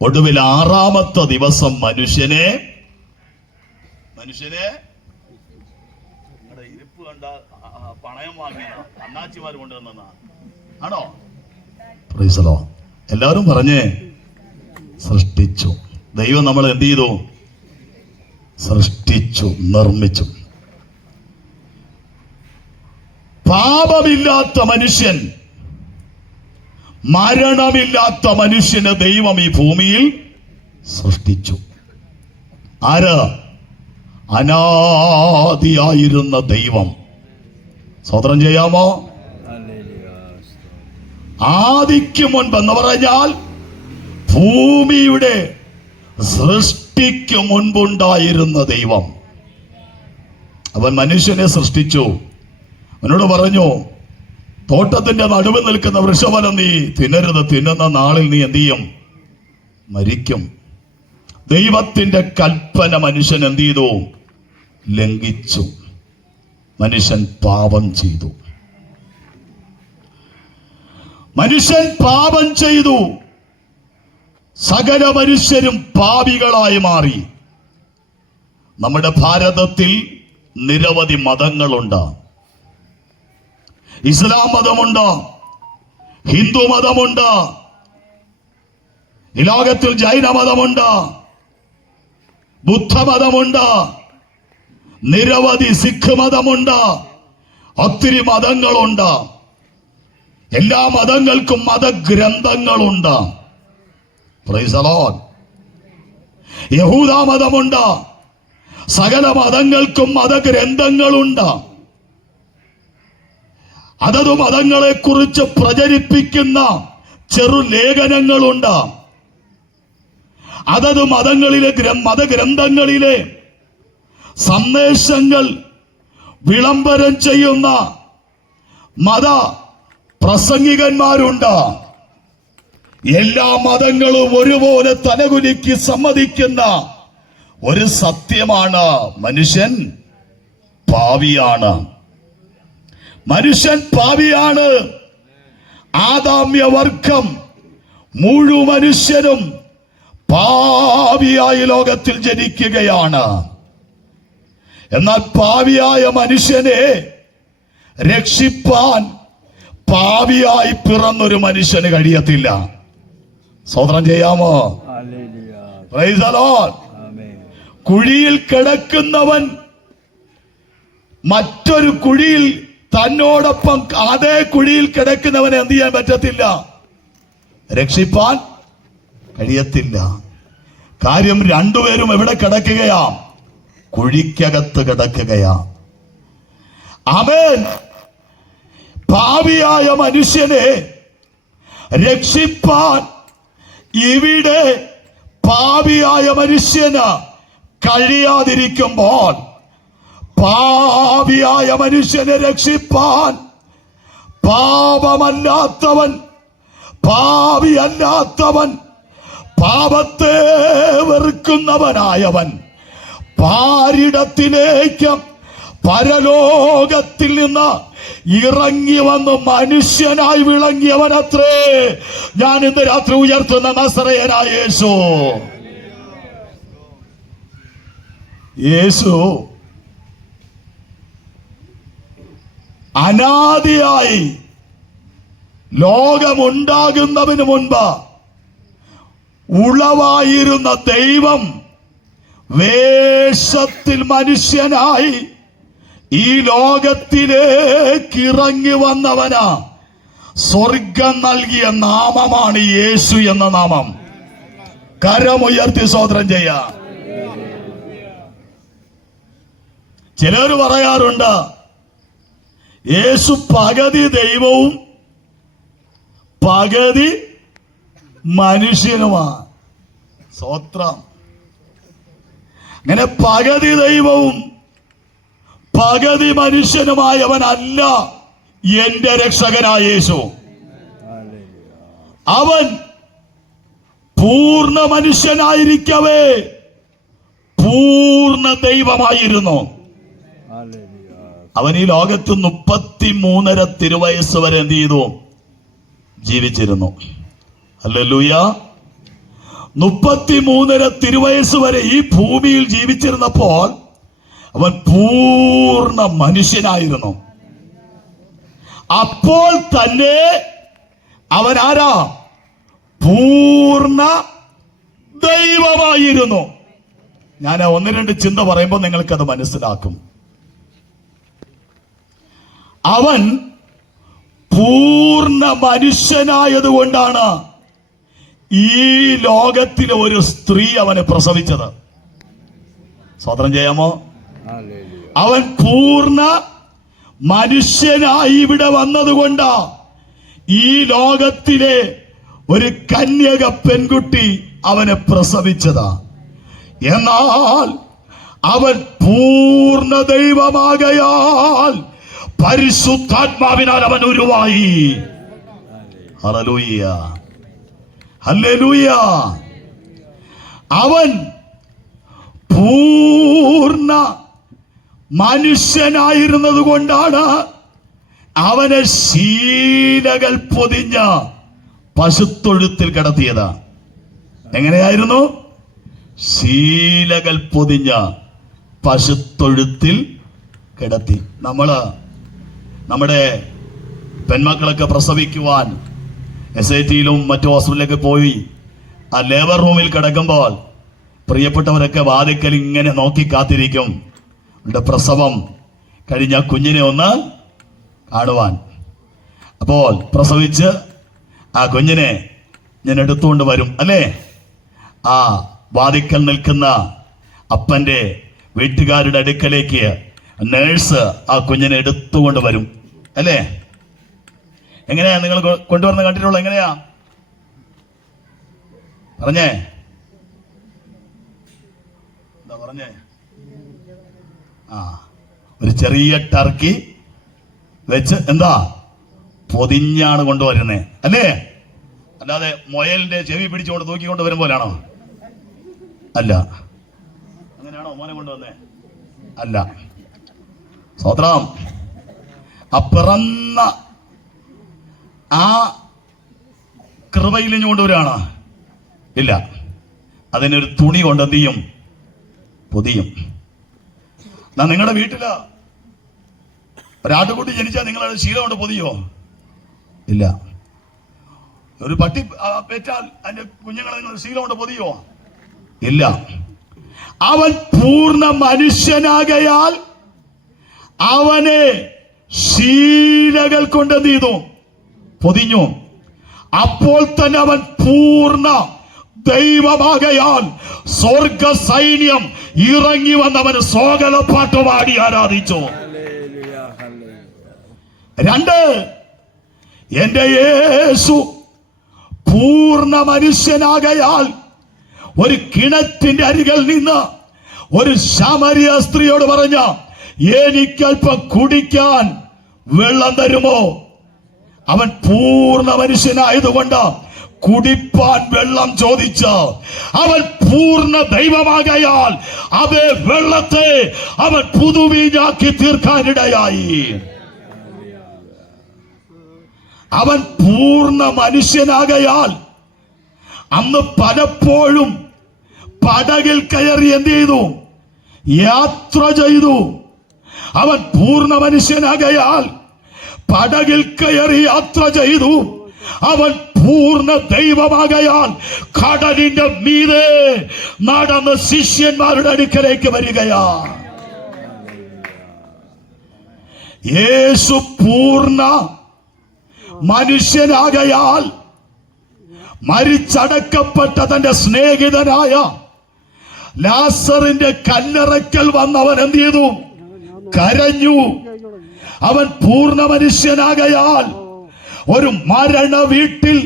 ഒടുവിൽ 6-ാമത്തെ ദിവസം മനുഷ്യനെ ഇരിപ്പ് കണ്ട പണയം വാങ്ങിയ അണ്ണാച്ചിമാർ കൊണ്ടുവന്ന ആണോ? Price the Lord. എല്ലാവരും പറഞ്ഞേ, സൃഷ്ടിച്ചു. ദൈവം നമ്മൾ എന്ത് ചെയ്തു? സൃഷ്ടിച്ചു, നിർമ്മിച്ചു. പാപമില്ലാത്ത മനുഷ്യൻ, മരണമില്ലാത്ത മനുഷ്യനെ ദൈവം ഈ ഭൂമിയിൽ സൃഷ്ടിച്ചു. ആര്? അനാദിയായിരുന്ന ദൈവം. സ്തോത്രം ചെയ്യാമോ? ആദിക്ക് മുൻപ് എന്ന് പറഞ്ഞാൽ ഭൂമിയുടെ സൃഷ്ടിക്ക് മുൻപുണ്ടായിരുന്ന ദൈവം. അവൻ മനുഷ്യനെ സൃഷ്ടിച്ചു. അവനോട് പറഞ്ഞു, തോട്ടത്തിന്റെ നടുവിൽ നിൽക്കുന്ന വൃക്ഷഫലം നീ തിന്നരുത്, തിന്നുന്ന നാളിൽ നീ എന്ത് ചെയ്യും? മരിക്കും. ദൈവത്തിന്റെ കൽപ്പന മനുഷ്യൻ എന്ത് ചെയ്തു? ലംഘിച്ചു. മനുഷ്യൻ പാപം ചെയ്തു. മനുഷ്യൻ പാപം ചെയ്തു. സകല മനുഷ്യരും പാപികളായി മാറി. നമ്മുടെ ഭാരതത്തിൽ നിരവധി മതങ്ങളുണ്ട്. ഇസ്ലാം മതമുണ്ട്, ഹിന്ദു മതമുണ്ട്, ഈ ലോകത്തിൽ ജൈന മതമുണ്ട്, ബുദ്ധമതമുണ്ട്, നിരവധി സിഖ് മതമുണ്ട്, ഒത്തിരി മതങ്ങളുണ്ട്. എല്ലാ മതങ്ങൾക്കും മതഗ്രന്ഥങ്ങളുണ്ട്. Praise the Lord. യഹൂദ മതമുണ്ട്. സകല മതങ്ങൾക്കും മതഗ്രന്ഥങ്ങളുണ്ട്. അതത് മതങ്ങളെ കുറിച്ച് പ്രചരിപ്പിക്കുന്ന ചെറുലേഖനങ്ങളുണ്ട്. അതത് മതഗ്രന്ഥങ്ങളിലെ സന്ദേശങ്ങൾ വിളംബരം ചെയ്യുന്ന മത പ്രസംഗികന്മാരുണ്ട്. എല്ലാ മതങ്ങളും ഒരുപോലെ തലകുലുക്കി സമ്മതിക്കുന്ന ഒരു സത്യമാണ്, മനുഷ്യൻ പാപിയാണ്. മനുഷ്യൻ പാപിയാണ്. ആദാമ്യവർഗം മുഴുവൻ മനുഷ്യരും പാപിയായി ലോകത്തിൽ ജനിക്കുകയാണ്. എന്നാൽ പാപിയായ മനുഷ്യനെ രക്ഷിപ്പാൻ പാപിയായി പിറന്നൊരു മനുഷ്യന് കഴിയത്തില്ല. സ്തോത്രം ചെയ്യാമോ? Price the Lord. കുഴിയിൽ കിടക്കുന്നവൻ മറ്റൊരു കുഴിയിൽ തന്നോടൊപ്പം അതേ കുഴിയിൽ കിടക്കുന്നവനെ എന്ത് ചെയ്യാൻ പറ്റത്തില്ല? രക്ഷിപ്പാൻ കഴിയത്തില്ല. കാര്യം രണ്ടുപേരും എവിടെ കിടക്കുകയാ? കുഴിക്കകത്ത് കിടക്കുകയാ. ആമേൻ. പാപിയായ മനുഷ്യനെ രക്ഷിപ്പാൻ ഇവിടെ പാപിയായ മനുഷ്യന് കഴിയാതിരിക്കുമ്പോൾ പാപിയായ മനുഷ്യനെ രക്ഷിപ്പാൻ പാപമല്ലാത്തവൻ, പാപിയല്ലാത്തവൻ, പാപത്തെ വെറുക്കുന്നവനായവൻ പാരിടത്തിലേക്ക് പരലോകത്തിൽ നിന്ന് ഇറങ്ങി വന്ന് മനുഷ്യനായി വിളങ്ങിയവനത്രേ ഞാൻ ഇന്ന് രാത്രി ഉയർത്തുന്ന നസറേയനായ യേശു. യേശു അനാദിയായി ലോകമുണ്ടാകുന്നതിന് മുൻപ് ഉളവായിരുന്ന ദൈവം വേഷത്തിൽ മനുഷ്യനായി ഈ ലോകത്തിലേക്ക് ഇറങ്ങി വന്നവനാ. സ്വർഗം നൽകിയ നാമമാണ് യേശു എന്ന നാമം. കരമുയർത്തി സ്തോത്രം ചെയ്യാം. ചിലർ പറയാറുണ്ട് യേശു പകുതി ദൈവവും പകുതി മനുഷ്യനുമാണ്. സ്തോത്രം. അങ്ങനെ പകുതി ദൈവവും പകുതി മനുഷ്യനുമായവനല്ല എന്റെ രക്ഷകനായ യേശു. അവൻ പൂർണ്ണ മനുഷ്യനായിരിക്കവേ പൂർണ്ണ ദൈവമായിരുന്നു. അവൻ ഈ ലോകത്ത് 33.5 തിരുവയസ്സ് വരെ എന്ത് ചെയ്തു? ജീവിച്ചിരുന്നു. ഹല്ലേലൂയ. 33.5 തിരുവയസ്സ് വരെ ഈ ഭൂമിയിൽ ജീവിച്ചിരുന്നപ്പോൾ അവൻ പൂർണ്ണ മനുഷ്യനായിരുന്നു. അപ്പോൾ തന്നെ അവൻ ആരാ? പൂർണ്ണ ദൈവമായിരുന്നു. ഞാൻ 1-2 ചിന്ത പറയുമ്പോൾ നിങ്ങൾക്കത് മനസ്സിലാക്കും. അവൻ പൂർണ്ണ മനുഷ്യനായതുകൊണ്ടാണ് ഈ ലോകത്തിലെ ഒരു സ്ത്രീ അവനെ പ്രസവിച്ചത്. സ്തോത്രം ചെയ്യാമോ? അവൻ പൂർണ്ണ മനുഷ്യനായി ഇവിടെ വന്നതുകൊണ്ടാ ഈ ലോകത്തിലെ ഒരു കന്യക പെൺകുട്ടി അവനെ പ്രസവിച്ചതാ. എന്നാൽ അവൻ പൂർണ്ണ ദൈവമാകയാൽ പരിശുദ്ധാത്മാവിനാൽ അവൻ ഉരുവായി. Hallelujah, hallelujah. അവൻ പൂർണ്ണ മനുഷ്യനായിരുന്നത് കൊണ്ടാണ് അവനെ ശീലകൾ പൊതിഞ്ഞ പശുത്തൊഴുത്തിൽ കിടത്തിയത്. എങ്ങനെയായിരുന്നു? ശീലകൾ പൊതിഞ്ഞ പശുത്തൊഴുത്തിൽ കിടത്തി. നമ്മുടെ പെൺമക്കളൊക്കെ പ്രസവിക്കുവാൻ SITയിലും മറ്റു ഹോസ്പിറ്റലിലൊക്കെ പോയി ആ ലേബർ റൂമിൽ കിടക്കുമ്പോൾ പ്രിയപ്പെട്ടവരൊക്കെ വാതിക്കൽ ഇങ്ങനെ നോക്കി കാത്തിരിക്കും അവരുടെ പ്രസവം കഴിഞ്ഞ കുഞ്ഞിനെ ഒന്ന് കാണുവാൻ. അപ്പോൾ പ്രസവിച്ച് ആ കുഞ്ഞിനെ ഞാൻ എടുത്തുകൊണ്ട് വരും അല്ലേ? ആ വാതിക്കൽ നിൽക്കുന്ന അപ്പന്റെ വീട്ടുകാരുടെ അടുക്കലേക്ക് നേഴ്സ് ആ കുഞ്ഞിനെ എടുത്തുകൊണ്ട് വരും അല്ലേ? എങ്ങനെയാ നിങ്ങൾ കൊണ്ടുവരുന്ന കണ്ടിട്ടുള്ള? എങ്ങനെയാ പറഞ്ഞേ? എന്താ പറഞ്ഞേ? ഒരു ചെറിയ ടർക്കി വെച്ച് എന്താ പൊതിഞ്ഞാണ് കൊണ്ടുവരുന്നേ അല്ലേ? അല്ലാതെ മുയലിന്റെ ചെവി പിടിച്ചുകൊണ്ട് തൂക്കിക്കൊണ്ട് വരും പോലാണോ? അല്ല. അങ്ങനെയാണോ മോനെ കൊണ്ടുവന്നേ? അല്ല. സ്വത്രം. ആ പിറന്ന ആ കൃപയിൽ കൊണ്ടുവരാണ്? ഇല്ല. അതിനൊരു തുണി കൊണ്ട് എന്ത് ചെയ്യും? പൊതിയും. നിങ്ങളുടെ വീട്ടില് ഒരാട്ടുകുട്ടി ജനിച്ചാൽ നിങ്ങളുടെ ശീലം കൊണ്ട് പൊതിയോ? ഇല്ല. ഒരു പട്ടി പെറ്റാൽ അതിന്റെ കുഞ്ഞുങ്ങളെ നിങ്ങൾ ശീലം കൊണ്ട് പൊതിയോ? ഇല്ല. അവൻ പൂർണ്ണ മനുഷ്യനാകയാൽ അവനെ ശീലകൾ കൊണ്ട് എന്ത് ചെയ്തു? പൊതിഞ്ഞു. അപ്പോൾ തന്നെ അവൻ പൂർണ്ണ ദൈവമാകയാൽ സ്വർഗ സൈന്യം ഇറങ്ങി വന്നവന് സ്വാഗതപ്പാട്ട് പാടി ആരാധിച്ചു. 2, എന്റെ യേശു പൂർണ്ണ മനുഷ്യനാകയാൽ ഒരു കിണറ്റിന്റെ അരികിൽ നിന്ന് ഒരു ശമരിയ സ്ത്രീയോട് പറഞ്ഞ, എനിക്കല്പം കുടിക്കാൻ വെള്ളം തരുമോ? അവൻ പൂർണ്ണ മനുഷ്യനായതുകൊണ്ട് കുടിപ്പാൻ വെള്ളം ചോദിച്ച അവൻ പൂർണ്ണ ദൈവമാകയാൽ അതേ വെള്ളത്തെ അവൻ പുതുവീഞ്ഞാക്കി തീർക്കാനിടയായി. അവൻ പൂർണ്ണ മനുഷ്യനാകയാൽ അന്ന് പലപ്പോഴും പടകിൽ കയറി എന്ത് ചെയ്തു? യാത്ര ചെയ്തു. അവൻ പൂർണ്ണ മനുഷ്യനാകയാൽ പടകിൽ കയറി യാത്ര ചെയ്തു. അവൻ പൂർണ്ണ ദൈവമാകയാൽ കടലിന്റെ മീതെ നടന്ന് ശിഷ്യന്മാരുടെ അടുക്കലേക്ക് വരികയാ. യേശു പൂർണ്ണ മനുഷ്യനാകയാൽ മരിച്ചടക്കപ്പെട്ട തന്റെ സ്നേഹിതനായ ലാസറിന്റെ കല്ലറയ്ക്കൽ വന്നവൻ എന്ത് ചെയ്തു? കരഞ്ഞു. അവൻ പൂർണ്ണ മനുഷ്യനാകയാൽ ഒരു മരണ വീട്ടിൽ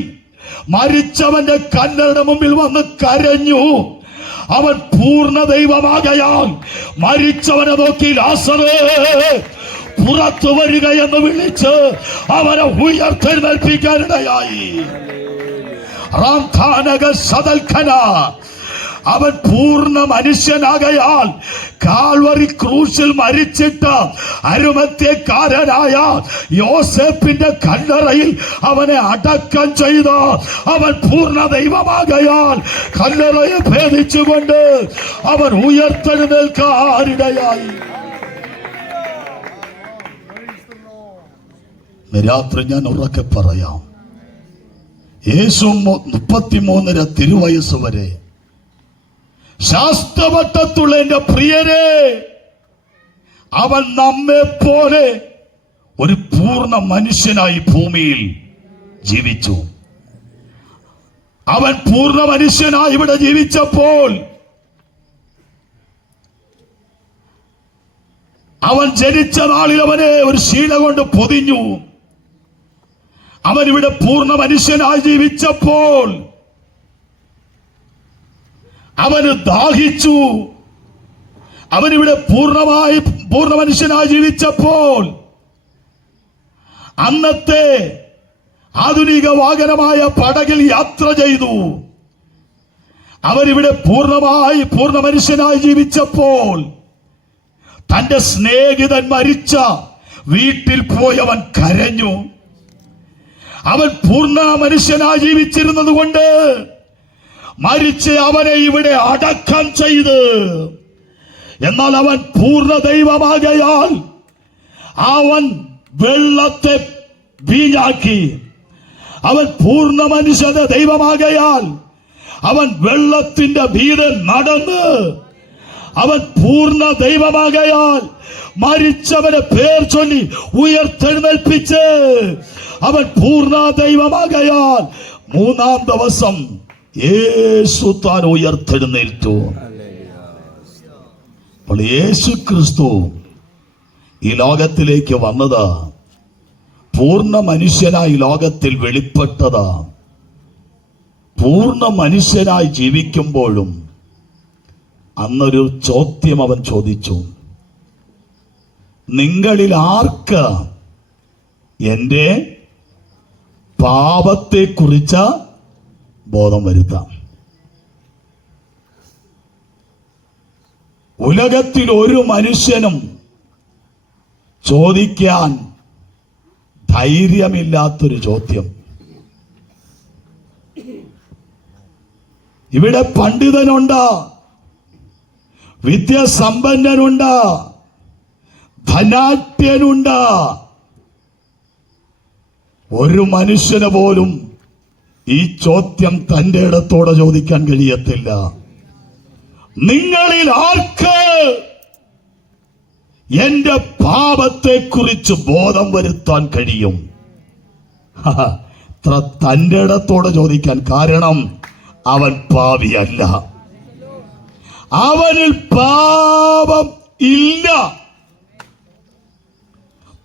മരിച്ചവന്റെ കല്ലറയുടെ മുമ്പിൽ വന്ന് കരഞ്ഞു. അവൻ പൂർണ്ണ ദൈവമാകയാൽ മരിച്ചവനെ നോക്കി, ലാസറേ പുറത്തു വരിക എന്ന് വിളിച്ച് അവനെ ഉയർത്തെഴുന്നേൽപ്പിക്കാനിടയായി. അവൻ പൂർണ്ണ മനുഷ്യനാകയാൽ കാൽവറി ക്രൂശിൽ മരിച്ചിട്ട് അരിമത്ഥ്യക്കാരനായ യോസേപ്പിന്റെ കല്ലറയിൽ അവനെ അടക്കം ചെയ്ത അവൻ പൂർണ്ണ ദൈവമാകയാൽ കല്ലറയെ ഭേദിച്ചുകൊണ്ട് അവൻ ഉയർത്തെഴുന്നേൽക്കാനിടയായി. രാത്രി ഞാൻ ഉറക്കെ പറയാം, യേശു 33 തിരുവയസ്സ് വരെ ശാസ്ത്രവട്ടത്തുള്ള എന്റെ പ്രിയരെ അവൻ നമ്മെ പോലെ ഒരു പൂർണ്ണ മനുഷ്യനായി ഭൂമിയിൽ ജീവിച്ചു. അവൻ പൂർണ്ണ മനുഷ്യനായി ഇവിടെ ജീവിച്ചപ്പോൾ അവൻ ജനിച്ച നാളിൽ അവനെ ഒരു ശീല കൊണ്ട് പൊതിഞ്ഞു. അവൻ ഇവിടെ പൂർണ്ണ മനുഷ്യനായി ജീവിച്ചപ്പോൾ അവന് ദാഹിച്ചു. അവനിവിടെ പൂർണ്ണ മനുഷ്യനായി ജീവിച്ചപ്പോൾ അന്നത്തെ ആധുനിക വാഹനമായ പടകിൽ യാത്ര ചെയ്തു. അവരിവിടെ പൂർണ്ണ മനുഷ്യനായി ജീവിച്ചപ്പോൾ തന്റെ സ്നേഹിതൻ മരിച്ച വീട്ടിൽ പോയവൻ കരഞ്ഞു. അവൻ പൂർണ്ണ മനുഷ്യനായി ജീവിച്ചിരുന്നത് കൊണ്ട് മരിച്ച് അവനെ ഇവിടെ അടക്കം ചെയ്ത്, എന്നാൽ അവൻ പൂർണ്ണ ദൈവമാകയാൽ അവൻ വെള്ളത്തെ വീഞ്ഞാക്കി. അവൻ പൂർണ്ണ മനുഷ്യന്റെ ദൈവമാകയാൽ അവൻ വെള്ളത്തിന്റെ മീതെ നടന്ന്, അവൻ പൂർണ്ണ ദൈവമാകയാൽ മരിച്ചവനെ പേർ ചൊല്ലി ഉയർത്തെഴുന്നേൽപ്പിച്ച്, അവൻ പൂർണ്ണ ദൈവമാകയാൽ മൂന്നാം ദിവസം യേശു താൻ ഉയർത്തെഴുന്നേറ്റു. അപ്പോൾ യേശു ക്രിസ്തു ഈ ലോകത്തിലേക്ക് വന്നത് പൂർണ്ണ മനുഷ്യനായി ലോകത്തിൽ വെളിപ്പെട്ടത്. പൂർണ്ണ മനുഷ്യനായി ജീവിക്കുമ്പോഴും അന്നൊരു ചോദ്യം അവൻ ചോദിച്ചു, നിങ്ങളിൽ ആർക്ക് എൻ്റെ പാപത്തെക്കുറിച്ച് ബോധം വരുത്താം? ഉലകത്തിൽ ഒരു മനുഷ്യനും ചോദിക്കാൻ ധൈര്യമില്ലാത്തൊരു ചോദ്യം. ഇവിടെ പണ്ഡിതനുണ്ട്, വിദ്യാസമ്പന്നനുണ്ട്, ധനാഢ്യനുണ്ട്. ഒരു മനുഷ്യന് പോലും ഈ ചോദ്യം തന്റെ ഇടത്തോടെ ചോദിക്കാൻ കഴിയത്തില്ല. നിങ്ങളിൽ ആർക്ക് എന്റെ പാപത്തെക്കുറിച്ച് ബോധം വരുത്താൻ കഴിയും? തന്റെ ഇടത്തോടെ ചോദിക്കാൻ കാരണം അവൻ പാപിയല്ല, അവനിൽ പാപം ഇല്ല.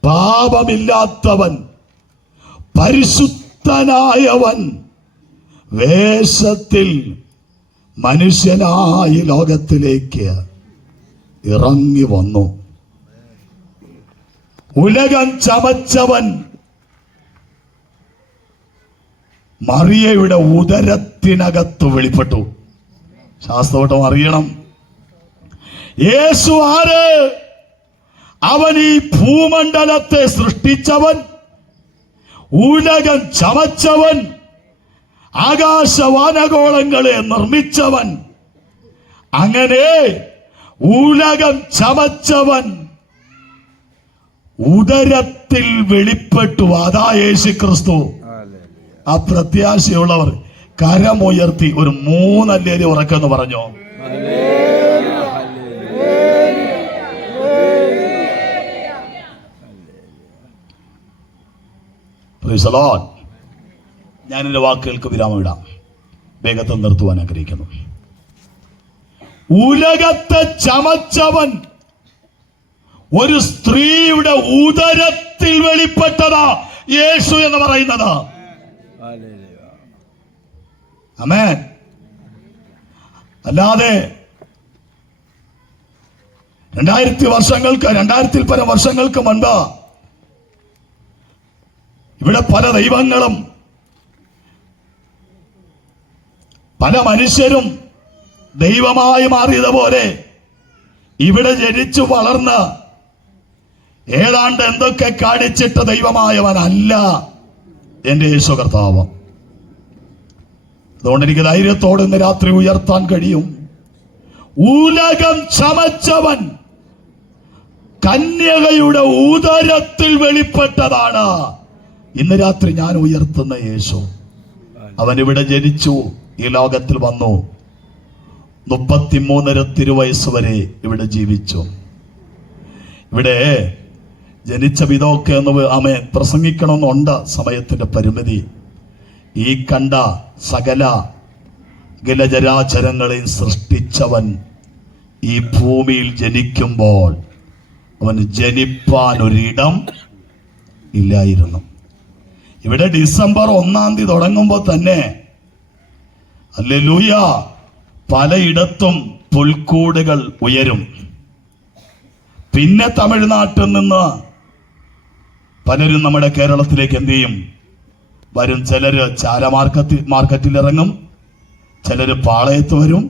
പാപമില്ലാത്തവൻ, പരിശുദ്ധനായവൻ വേഷത്തിൽ മനുഷ്യനായി ലോകത്തിലേക്ക് ഇറങ്ങി വന്നു. ഉലകം ചമച്ചവൻ മറിയയുടെ ഉദരത്തിനകത്ത് വെളിപ്പെട്ടു. ശാസ്ത്രവട്ടം അറിയണം, യേശു ആര്? അവൻ ഈ ഭൂമണ്ഡലത്തെ സൃഷ്ടിച്ചവൻ, ഉലകം ചമച്ചവൻ, ആകാശവാനഗോളങ്ങളെ നിർമ്മിച്ചവൻ. അങ്ങനെ ഉലകം ചമച്ചവൻ ഉദരത്തിൽ വെളിപ്പെട്ടു. അതാ യേശു ക്രിസ്തു. ആ പ്രത്യാശയുള്ളവർ കരമുയർത്തി ഒരു 3 ഹല്ലേലൂയ ഉറക്കെന്ന് പറഞ്ഞോ. Price the Lord. ഞാൻ എൻ്റെ വാക്കുകൾക്ക് വിരാമം ഇടാം, വേഗത്തിൽ നിർത്തുവാൻ ആഗ്രഹിക്കുന്നു. ഉലകത്തെ ചമച്ചവൻ ഒരു സ്ത്രീയുടെ ഉദരത്തിൽ വെളിപ്പെട്ടതാ യേശു എന്ന് പറയുന്നത്. ആമേൻ. അല്ലാതെ 2000 പരം വർഷങ്ങൾക്ക് മുൻപ് ഇവിടെ പല ദൈവങ്ങളും പല മനുഷ്യരും ദൈവമായി മാറിയതുപോലെ ഇവിടെ ജനിച്ചു വളർന്ന് ഏതാണ്ട് എന്തൊക്കെ കാണിച്ചിട്ട് ദൈവമായവനല്ല എന്റെ യേശു കർത്താവ്. അതുകൊണ്ട് എനിക്ക് ധൈര്യത്തോടെ ഇന്ന് രാത്രി ഉയർത്താൻ കഴിയും. ഉലകം ചമച്ചവൻ കന്യകയുടെ ഉദരത്തിൽ വെളിപ്പെട്ടതാണ് ഇന്ന് രാത്രി ഞാൻ ഉയർത്തുന്ന യേശു. അവൻ ഇവിടെ ജനിച്ചു, ഈ ലോകത്തിൽ വന്നു, 33 തിരുവയസ്സ് വരെ ഇവിടെ ജീവിച്ചു. ഇവിടെ ജനിച്ച വിധമൊക്കെ ഒന്ന് പ്രസംഗിക്കണമെന്നുണ്ട്, സമയത്തിന്റെ പരിമിതി. ഈ കണ്ട സകല ഗലചരാചരങ്ങളെയും സൃഷ്ടിച്ചവൻ ഈ ഭൂമിയിൽ ജനിക്കുമ്പോൾ അവന് ജനിപ്പാൻ ഒരിടം ഇല്ലായിരുന്നു. ഇവിടെ ഡിസംബർ 1 തുടങ്ങുമ്പോൾ തന്നെ ഹല്ലേലൂയ പലയിടത്തും പുൽക്കൂടുകൾ ഉയരും. പിന്നെ തമിഴ്നാട്ടിൽ നിന്ന് പലരും നമ്മുടെ കേരളത്തിലേക്ക് എന്ത് ചെയ്യും? വരും. ചിലര് ചാല മാർക്കറ്റിൽ ഇറങ്ങും, ചിലര് പാളയത്ത് വരും.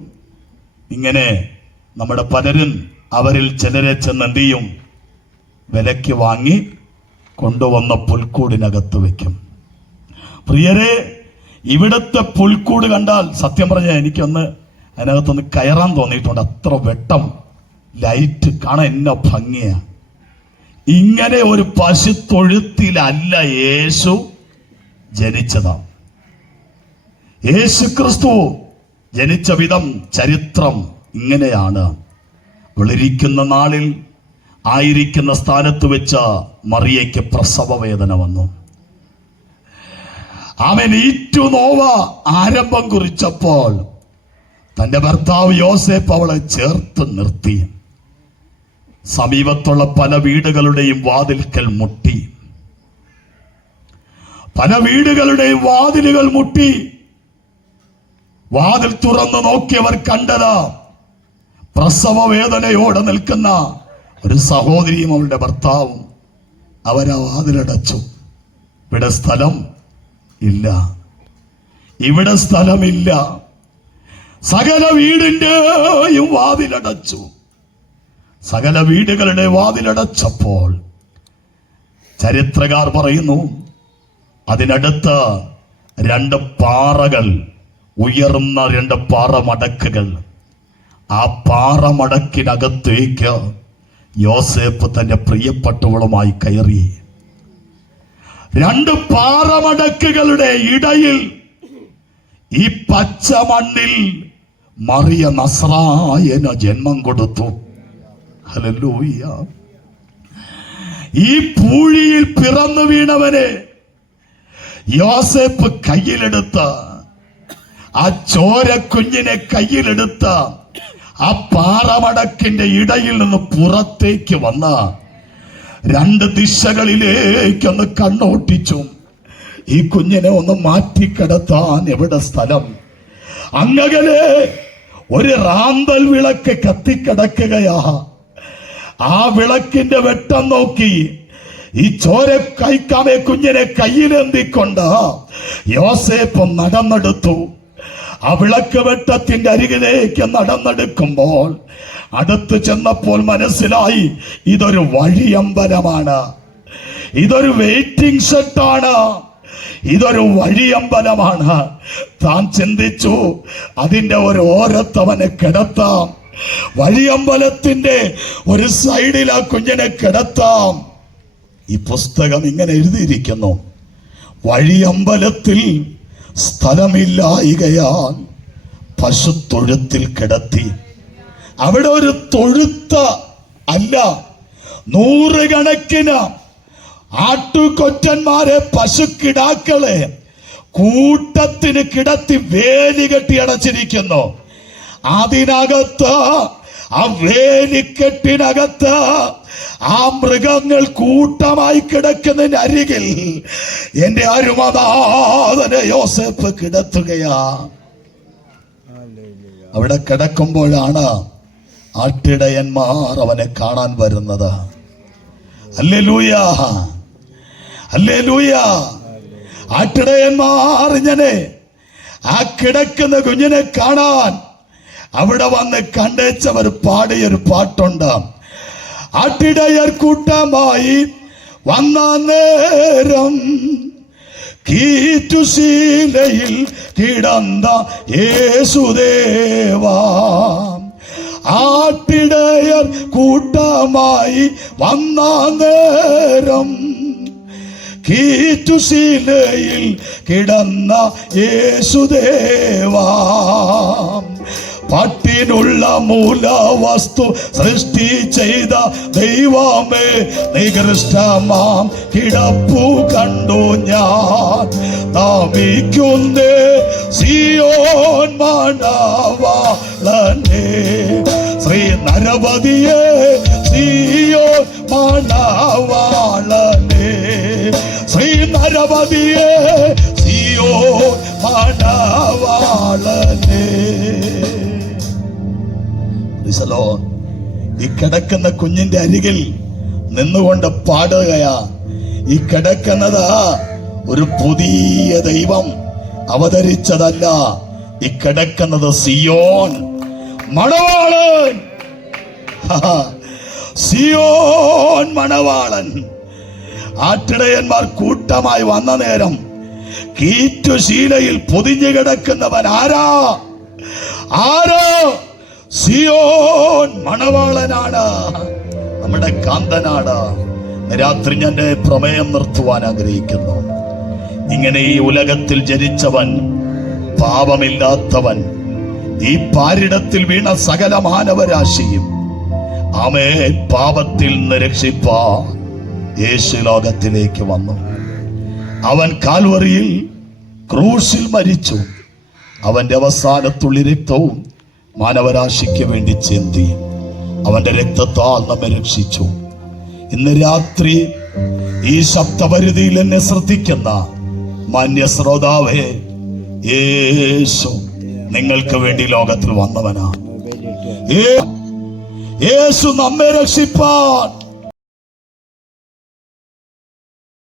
ഇങ്ങനെ നമ്മുടെ പലരും അവരിൽ ചിലരെ ചെന്ന് എന്ത് ചെയ്യും? വിലയ്ക്ക് വാങ്ങി കൊണ്ടുവന്ന പുൽക്കൂടിനകത്ത് വെക്കും. പ്രിയരെ, ഇവിടുത്തെ പുൽക്കൂട് കണ്ടാൽ സത്യം പറഞ്ഞാൽ എനിക്കൊന്ന് അതിനകത്തൊന്ന് കയറാൻ തോന്നിയിട്ടുണ്ട്. അത്ര വെട്ടം, ലൈറ്റ് കാണാൻ എന്നാ ഭംഗിയാ. ഇങ്ങനെ ഒരു പശുത്തൊഴുത്തിലല്ല യേശു ജനിച്ചതാ. യേശു ക്രിസ്തു ജനിച്ച വിധം ചരിത്രം ഇങ്ങനെയാണ്. വെളിരിക്കുന്ന നാളിൽ ആയിരിക്കുന്ന സ്ഥാനത്ത് വെച്ച മറിയയ്ക്ക് പ്രസവ വേദന വന്നു. അവൻ ഈറ്റുനോവ ആരംഭം കുറിച്ചപ്പോൾ തന്റെ ഭർത്താവ് യോസേപ്പ് അവളെ ചേർത്ത് നിർത്തി. സമീപത്തുള്ള പല വീടുകളുടെയും വാതിൽക്കൽ മുട്ടി. പല വീടുകളുടെയും വാതിലുകൾ മുട്ടി. വാതിൽ തുറന്നു നോക്കിയവർ കണ്ടത് പ്രസവ വേദനയോടെ നിൽക്കുന്ന ഒരു സഹോദരിയും അവളുടെ ഭർത്താവും. അവരാ വാതിലടച്ചു. ഇവിടെ സ്ഥലം ഇല്ല, ഇവിടെ സ്ഥലമില്ല. സകല വീടിന്റെയും വാതിലടച്ചു. സകല വീടുകളുടെ വാതിലടച്ചപ്പോൾ ചരിത്രകാർ പറയുന്നു, അതിനടുത്ത് രണ്ട് പാറകൾ, ഉയർന്ന രണ്ട് പാറമടക്കുകൾ. ആ പാറമടക്കിനകത്തേക്ക് യോസേപ്പ് തന്റെ പ്രിയപ്പെട്ടവളുമായി കയറി. രണ്ട് പാറമടക്കുകളുടെ ഇടയിൽ ഈ പച്ച മണ്ണിൽ മറിയ നസ്രായന് ജന്മം കൊടുത്തു. ഹല്ലേലൂയ. ഈ പൂഴിയിൽ പിറന്നു വീണവനെ യോസേപ്പ് കയ്യിലെടുത്ത്, ആ ചോര കുഞ്ഞിനെ കയ്യിലെടുത്ത് ആ പാറമടക്കിന്റെ ഇടയിൽ നിന്ന് പുറത്തേക്ക് വന്ന രണ്ട് ദിശകളിലേക്കൊന്ന് കണ്ണോട്ടിച്ചു. ഈ കുഞ്ഞിനെ ഒന്ന് മാറ്റിക്കിടത്താൻ എവിടെ സ്ഥലം? അങ്ങകലെ ഒരു റാന്തൽ വിളക്ക് കത്തിക്കിടക്കുകയാ. ആ വിളക്കിന്റെ വെട്ടം നോക്കി ഈ ചോര കൈക്കാമേ കുഞ്ഞിനെ കയ്യിലേന്തിക്കൊണ്ട് യോസേപ്പ് നടന്നെടുത്തു. ആ വിളക്ക് വെട്ടത്തിന്റെ അരികിലേക്ക് നടന്നെടുക്കുമ്പോൾ അടുത്ത് ചെന്നപ്പോൾ മനസ്സിലായി, ഇതൊരു വഴിയമ്പലമാണ്, ഇതൊരു വെയിറ്റിംഗ് ഷെഡാണ്, ഇതൊരു വഴിയമ്പലമാണ്. താൻ ചിന്തിച്ചു, അതിന്റെ ഒരു ഓരത്തവനെ കിടത്താം, വഴിയമ്പലത്തിന്റെ ഒരു സൈഡിൽ ആ കുഞ്ഞിനെ കിടത്താം. ഈ പുസ്തകം ഇങ്ങനെ എഴുതിയിരിക്കുന്നു, വഴിയമ്പലത്തിൽ സ്ഥലമില്ലായികയാൽ പശുത്തൊഴുത്തിൽ കിടത്തി. അവിടെ ഒരു തൊഴുത്ത അല്ല, നൂറുകണക്കിന് ആട്ടുകൊറ്റന്മാരെ, പശുക്കിടാക്കളെ കൂട്ടത്തിന് കിടത്തി വേലി കെട്ടി അടച്ചിരിക്കുന്നു. അതിനകത്ത്, ആ വേലിക്കെട്ടിനകത്ത് ആ മൃഗങ്ങൾ കൂട്ടമായി കിടക്കുന്നതിന് അരികിൽ എന്റെ അരുമനാഥനെ യോസേപ്പ് കിടത്തുകയാ. അവിടെ കിടക്കുമ്പോഴാണ് ആട്ടിടയന്മാർ അവനെ കാണാൻ വരുന്നത്. Hallelujah, hallelujah. ആട്ടിടയന്മാർ ഇങ്ങനെ ആ കിടക്കുന്ന കുഞ്ഞിനെ കാണാൻ അവിടെ വന്ന് കണ്ടേച്ചവർ പാടിയൊരു പാട്ടുണ്ട്. ആട്ടിടയർ കൂട്ടമായി വന്ന നേരം കീറ്റുശീലയിൽ കിടന്ന യേശുദേവാ. ആട്ടിടയർ കൂട്ടമായി വന്ന നേരം കീറ്റുശീലയിൽ കിടന്ന യേശുദേവാ. പട്ടിനുള്ള മൂലവസ്തു സൃഷ്ടി ചെയ്ത ദൈവമേ, നികൃഷ്ടമാം കിടപ്പു കണ്ടു ഞാൻ. നമിക്കുന്നേ സിയോൻ മണവാളനെ, ശ്രീ നരപതിയെ സിയോൻ മണവാളനെ, ശ്രീ നരപതിയെ സിയോൻ മണവാളനെ. ഈ കിടക്കുന്ന കുഞ്ഞിന്റെ അരികിൽ നിന്നുകൊണ്ട് പാടുകയാ. ഈ കിടക്കുന്നത് ഒരു പുതിയ ദൈവം അവതരിച്ചതല്ല, ഈ കിടക്കുന്നത് സിയോൻ മണവാളൻ. സിയോൻ മണവാളൻ. ആട്ടിടയന്മാർ കൂട്ടമായി വന്ന നേരം കീറ്റുശീലയിൽ പൊതിഞ്ഞു കിടക്കുന്നവൻ ആരാ? സിയോൻ മണവാളനാണ്, നമ്മുടെ കാന്തനാണ്. രാത്രി ഞാൻ പ്രമേയം നിർത്തുവാൻ ആഗ്രഹിക്കുന്നു. ഇങ്ങനെ ഈ ഉലകത്തിൽ ജനിച്ചവൻ, പാപമില്ലാത്തവൻ, ഈ പാരിടത്തിൽ വീണ സകല മാനവരാശിയും ആമേൻ പാപത്തിൽ നിന്ന് രക്ഷിപ്പാൻ യേശു ലോകത്തിലേക്ക് വന്നു. അവൻ കാൽവറിയിൽ ക്രൂശിൽ മരിച്ചു. അവന്റെ അവസാനത്തുള്ളി രക്തവും മാനവരാശിക്ക് വേണ്ടി ചിന്തി. അവന്റെ രക്തത്താൽ നമ്മെ രക്ഷിച്ചു. ഇന്ന് രാത്രി ഈ ശബ്ദപരിധിയിൽ എന്നെ ശ്രദ്ധിക്കുന്ന മാന്യ ശ്രോതാവേ, യേശു നിങ്ങൾക്ക് വേണ്ടി ലോകത്തിൽ വന്നവനാ. യേശു നമ്മെ രക്ഷിപ്പാൻ